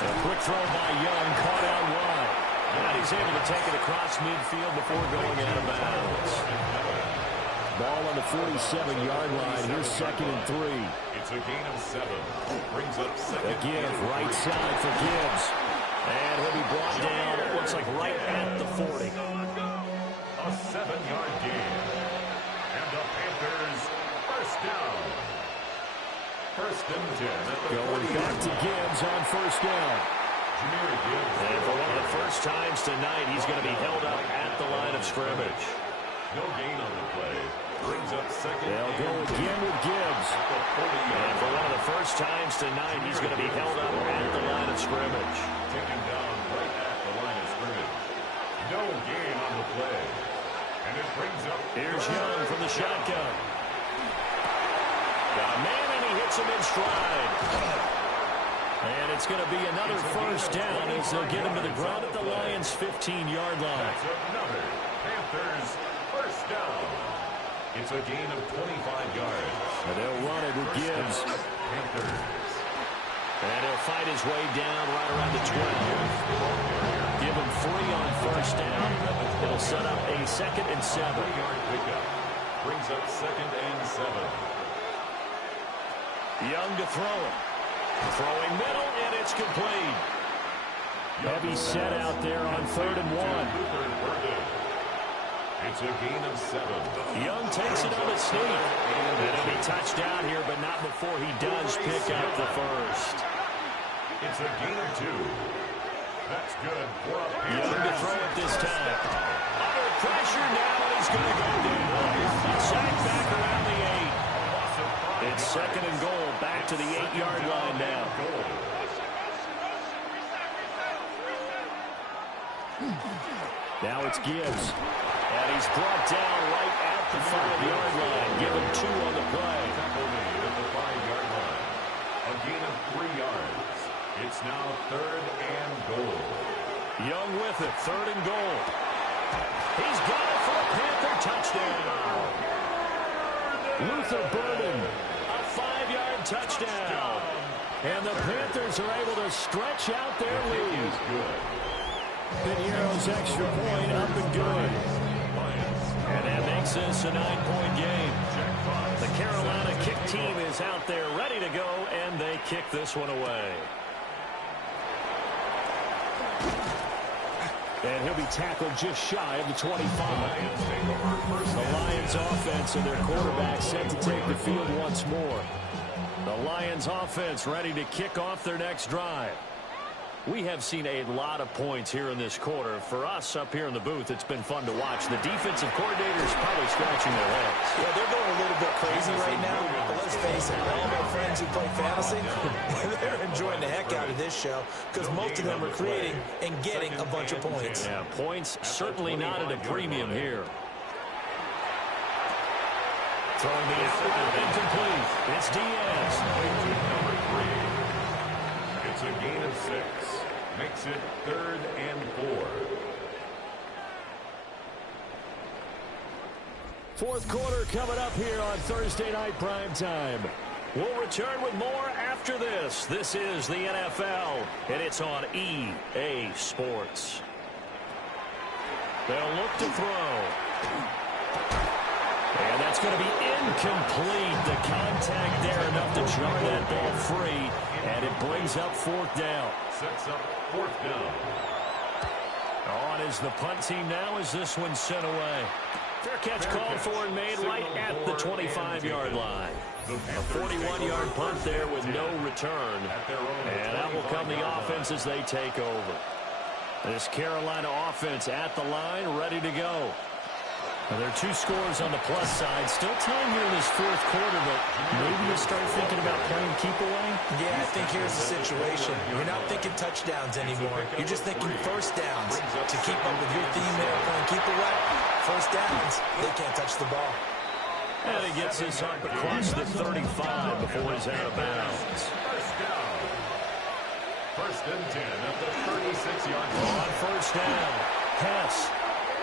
A quick throw by Young, caught out wide. And he's able to take it across midfield before going out of bounds. Ball on the 47-yard line. Here's 2nd and 3. It's a gain of 7. Brings up 2nd. Again, right side for Gibbs. And he'll be brought down, it looks like right at the 40. A 7-yard gain. And the Panthers first down. 1st and 10 at the Going 40. back to Gibbs on 1st down. Jahmyr Gibbs. And for one of the first times tonight, he's going to be held up at the line of scrimmage. No gain on the play. Brings up 2nd. They'll go again with Gibbs. And for one of the first times tonight, he's going to be held up at the line of scrimmage. Taken down right at the line of scrimmage. No gain on the play. And it brings up. Here's Young from the shotgun. Got a man, and he hits him in stride. And it's going to be another first down as they'll get him to the ground at the Lions' 15-yard line. That's another Panthers first down. It's a gain of 25 yards. And they'll run it with Gibbs. Panthers. And he'll fight his way down right around the 12. Give him 3 on first down. It'll set up a 2nd and 7. 3-yard pickup. Brings up 2nd and 7. Young to throw it. Throwing middle, and it's complete. Heavy set out there on 3rd and 1. It's a gain of 7. Young takes it on a sneak. And it'll be touched down here, but not before he does pick up the first. It's a gain of 2. That's good for a Young to throw it this time. Under pressure now, and he's going to go down. Sacked back around the 8. It's 2nd and goal, back to the 8-yard line now. Now it's Gibbs. And he's brought down right at the 5-yard line. Give him 2 on the play. Tackle made at the 5-yard line. A gain of 3 yards. It's now 3rd and goal. Young with it, 3rd and goal. He's got it for a Panther touchdown. Luther Burden. A 5-yard touchdown. And the Panthers are able to stretch out their lead. Piniero's extra point up and good. And that makes this a 9-point game. The Carolina kick team is out there ready to go, and they kick this one away. And he'll be tackled just shy of the 25. The Lions offense and their quarterback set to take the field once more. The Lions offense ready to kick off their next drive. We have seen a lot of points here in this quarter. For us up here in the booth, it's been fun to watch. The defensive coordinators probably scratching their heads. Yeah, they're going a little bit crazy right now. But let's face it, all my friends who play fantasy, they're enjoying the heck out of this show because most of them are creating and getting a bunch of points. Yeah, points certainly not at a premium here. Throwing the out route incomplete. It's Diaz. Number 3. It's a gain of 6. Makes it 3rd and 4. Fourth quarter coming up here on Thursday Night Prime Time. We'll return with more after this. This is the NFL, and it's on EA Sports. They'll look to throw. And that's going to be incomplete. The contact there enough to jar that ball free, and it brings up 4th down. Sets up 4th down. On is the punt team now as this one's sent away. Fair catch called for and made right at the 25-yard line. A 41-yard punt there with no return. And out will come the offense as they take over. This Carolina offense at the line, ready to go. Well, there are 2 scores on the plus side. Still time here in this 4th quarter, but maybe you start thinking about playing keep away? Yeah, I think here's the situation. You're not thinking touchdowns anymore. You're just thinking first downs. To keep up with your theme there, playing keep away, first downs, they can't touch the ball. And he gets this up across the 35 before he's out of bounds. First down. 1st and 10 at the 36-yard line. On first down, Hess.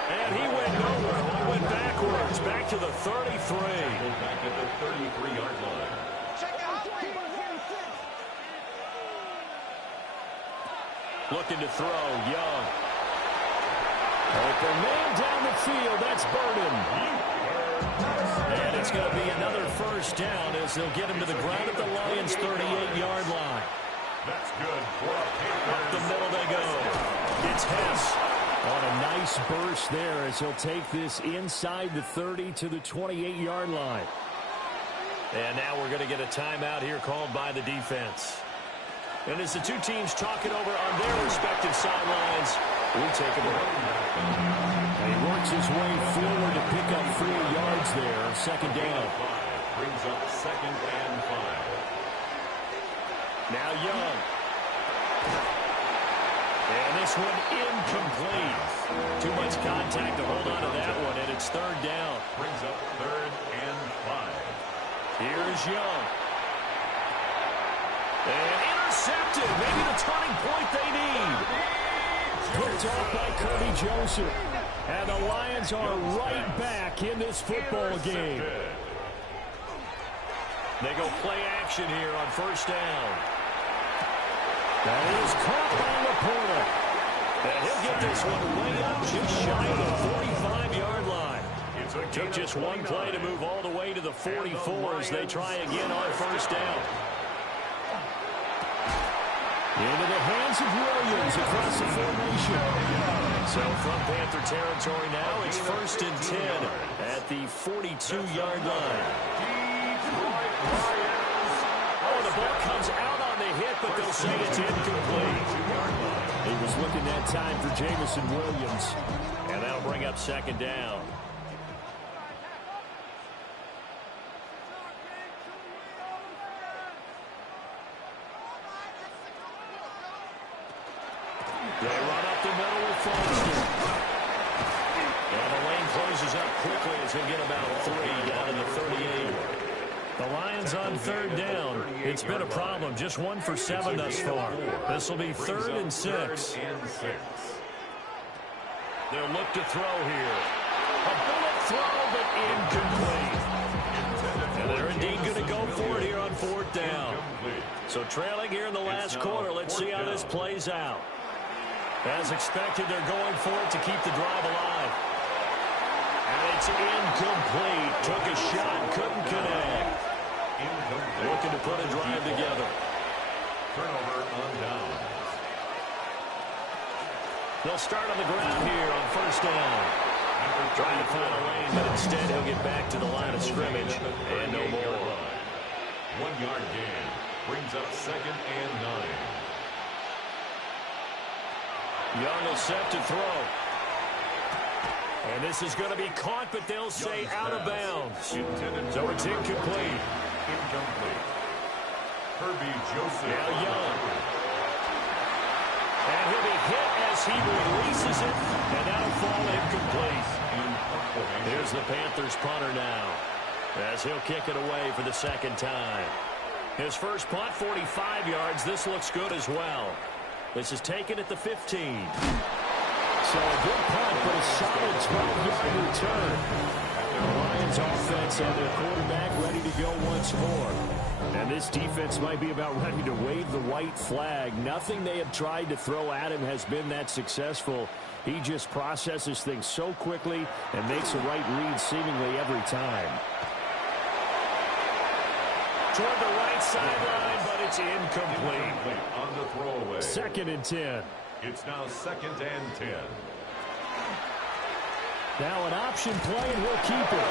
And he went nowhere. He went backwards, back to the 33. Back at the 33-yard line. Looking to throw, Young. Open man down the field, that's Burden. And it's going to be another first down as they'll get him to the ground at the Lions' 38-yard line. That's good for a Panthers. Up the middle they go. It's Hess. On a nice burst there as he'll take this inside the 30 to the 28-yard line. And now we're going to get a timeout here called by the defense. And as the 2 teams talk it over on their respective sidelines, we take a break. And he works his way forward to pick up 4 yards there. 2nd down. Brings up 2nd and 5. Now Young. And this one incomplete. Too much contact to hold on to that one, and it's 3rd down. Brings up 3rd and 5. Here's Young. And intercepted. Maybe the turning point they need. Picked off by Cody Joseph. And the Lions are right back in this football game. They go play action here on first down. That is caught by Laporta. And he'll get this one way up just shy of the 45-yard line. Took just one play to move all the way to the 44 as they try again on first down. Into the hands of Williams across the formation. So from Panther territory now, it's 1st and 10 at the 42-yard line. Oh, the ball comes out on the hit, but they'll say it's incomplete. He was looking that time for Jameson Williams, and that'll bring up 2nd down. They run up the middle with Foster. And the lane closes up quickly as they get about 3 down to the 38. The Lions on 3rd down. It's been a problem. Just 1 for 7 thus far. This will be 3rd and 6. They'll look to throw here. A bullet throw, but incomplete. And they're indeed going to go for it here on 4th down. So trailing here in the last quarter. Let's see how this plays out. As expected, they're going for it to keep the drive alive. And it's incomplete. Took a shot, couldn't connect. Looking to put a drive together. Turnover on downs. They'll start on the ground here on first down. Trying to find a lane, but instead he'll get back to the line of scrimmage. And no more. 1-yard gain. Brings up 2nd and 9. Young is set to throw. And this is going to be caught, but they'll say out of bounds. So it's incomplete. Herbie Joseph. Now Young. And he'll be hit as he releases it, and that'll fall incomplete. Here's the Panthers punter now, as he'll kick it away for the 2nd time. His first punt, 45 yards. This looks good as well. This is taken at the 15. So a good punt, but a solid 12-yard return. The Lions offense and their quarterback ready to go once more. And this defense might be about ready to wave the white flag. Nothing they have tried to throw at him has been that successful. He just processes things so quickly and makes the right read seemingly every time. Toward the right sideline, but it's incomplete. On the throwaway. 2nd and 10. It's now 2nd and 10. Now an option play, and he'll keep it.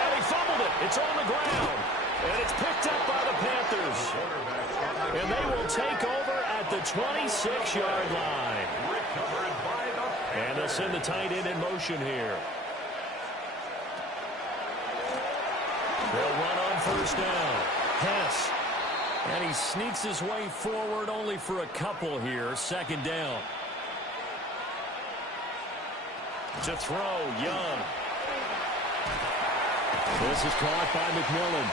And he fumbled it. It's on the ground. And it's picked up by the Panthers. And they will take over at the 26-yard line. Recovered by the Panthers. And they'll send the tight end in motion here. They'll run on 1st down. Hess. And he sneaks his way forward only for a couple here. 2nd down. To throw, Young. This is caught by McMillan.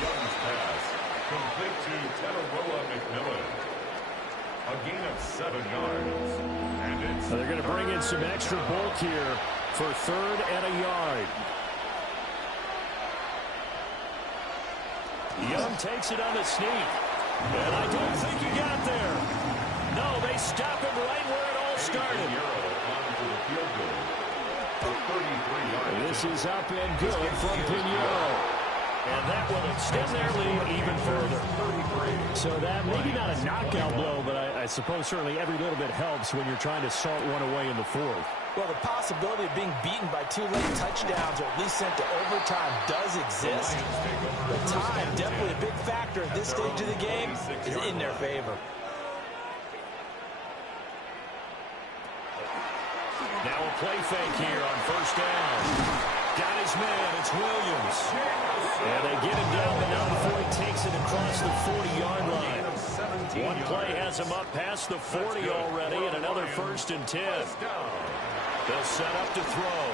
Young's pass complete to Tataroa McMillan. A gain of 7 yards. And it's They're going to bring in some extra bulk here for 3rd and a yard. Young takes it on the sneak. And I don't think he got there. No, they stop him right where it all started. This is up and good from Pinheiro. And that will extend their lead even further. So that maybe not a knockout blow, but I suppose certainly every little bit helps when you're trying to salt one away in the 4th. Well, the possibility of being beaten by 2 late touchdowns or at least sent to overtime does exist. But time, definitely a big factor at this stage of the game, is in their favor. Now a play fake here on 1st down. Got his man. It's Williams. And they get him down the number before he takes it across the 40-yard line. One play has him up past the 40 already, and another 1st and 10. They'll set up to throw.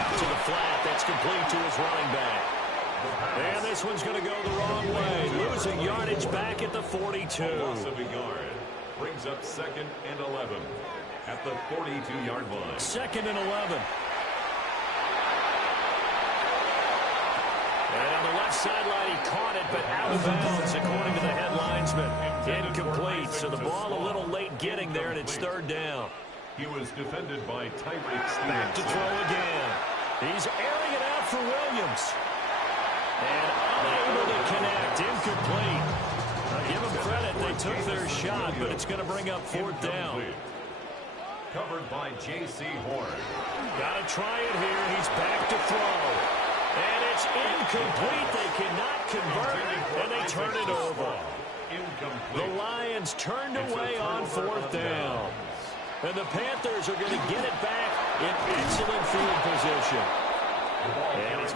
Out to the flat. That's complete to his running back. And this one's going to go the wrong way. Losing yardage back at the 42. Loss of a yard brings up 2nd and 11 at the 42-yard line. 2nd and 11. And on the left sideline, he caught it, but out of bounds, according to the head linesman. Incomplete, so the ball a little late getting there, and it's 3rd down. He was defended by Tyreek Stevenson. Back to throw again. He's airing it out for Williams. And unable to connect. Incomplete. Give them credit. They took their shot, but it's going to bring up 4th down. Covered by J.C. Horn. Got to try it here. He's back to throw. And it's incomplete. They cannot convert, and they turn it over. The Lions turned away on 4th down. And the Panthers are going to get it back in excellent field position. And he's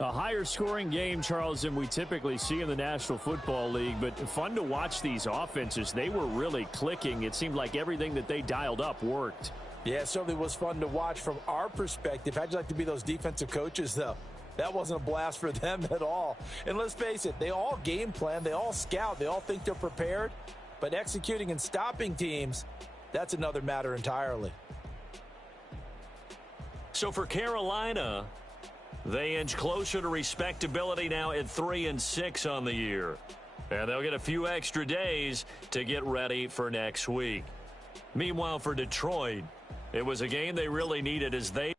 a higher scoring game, Charles, than we typically see in the National Football League, but fun to watch these offenses. They were really clicking. It seemed like everything that they dialed up worked. Yeah, it certainly was fun to watch from our perspective. How'd you like to be those defensive coaches, though? That wasn't a blast for them at all. And let's face it, they all game plan, they all scout, they all think they're prepared. But executing and stopping teams, that's another matter entirely. So for Carolina, they inch closer to respectability now at 3-6 on the year. And they'll get a few extra days to get ready for next week. Meanwhile, for Detroit, it was a game they really needed as they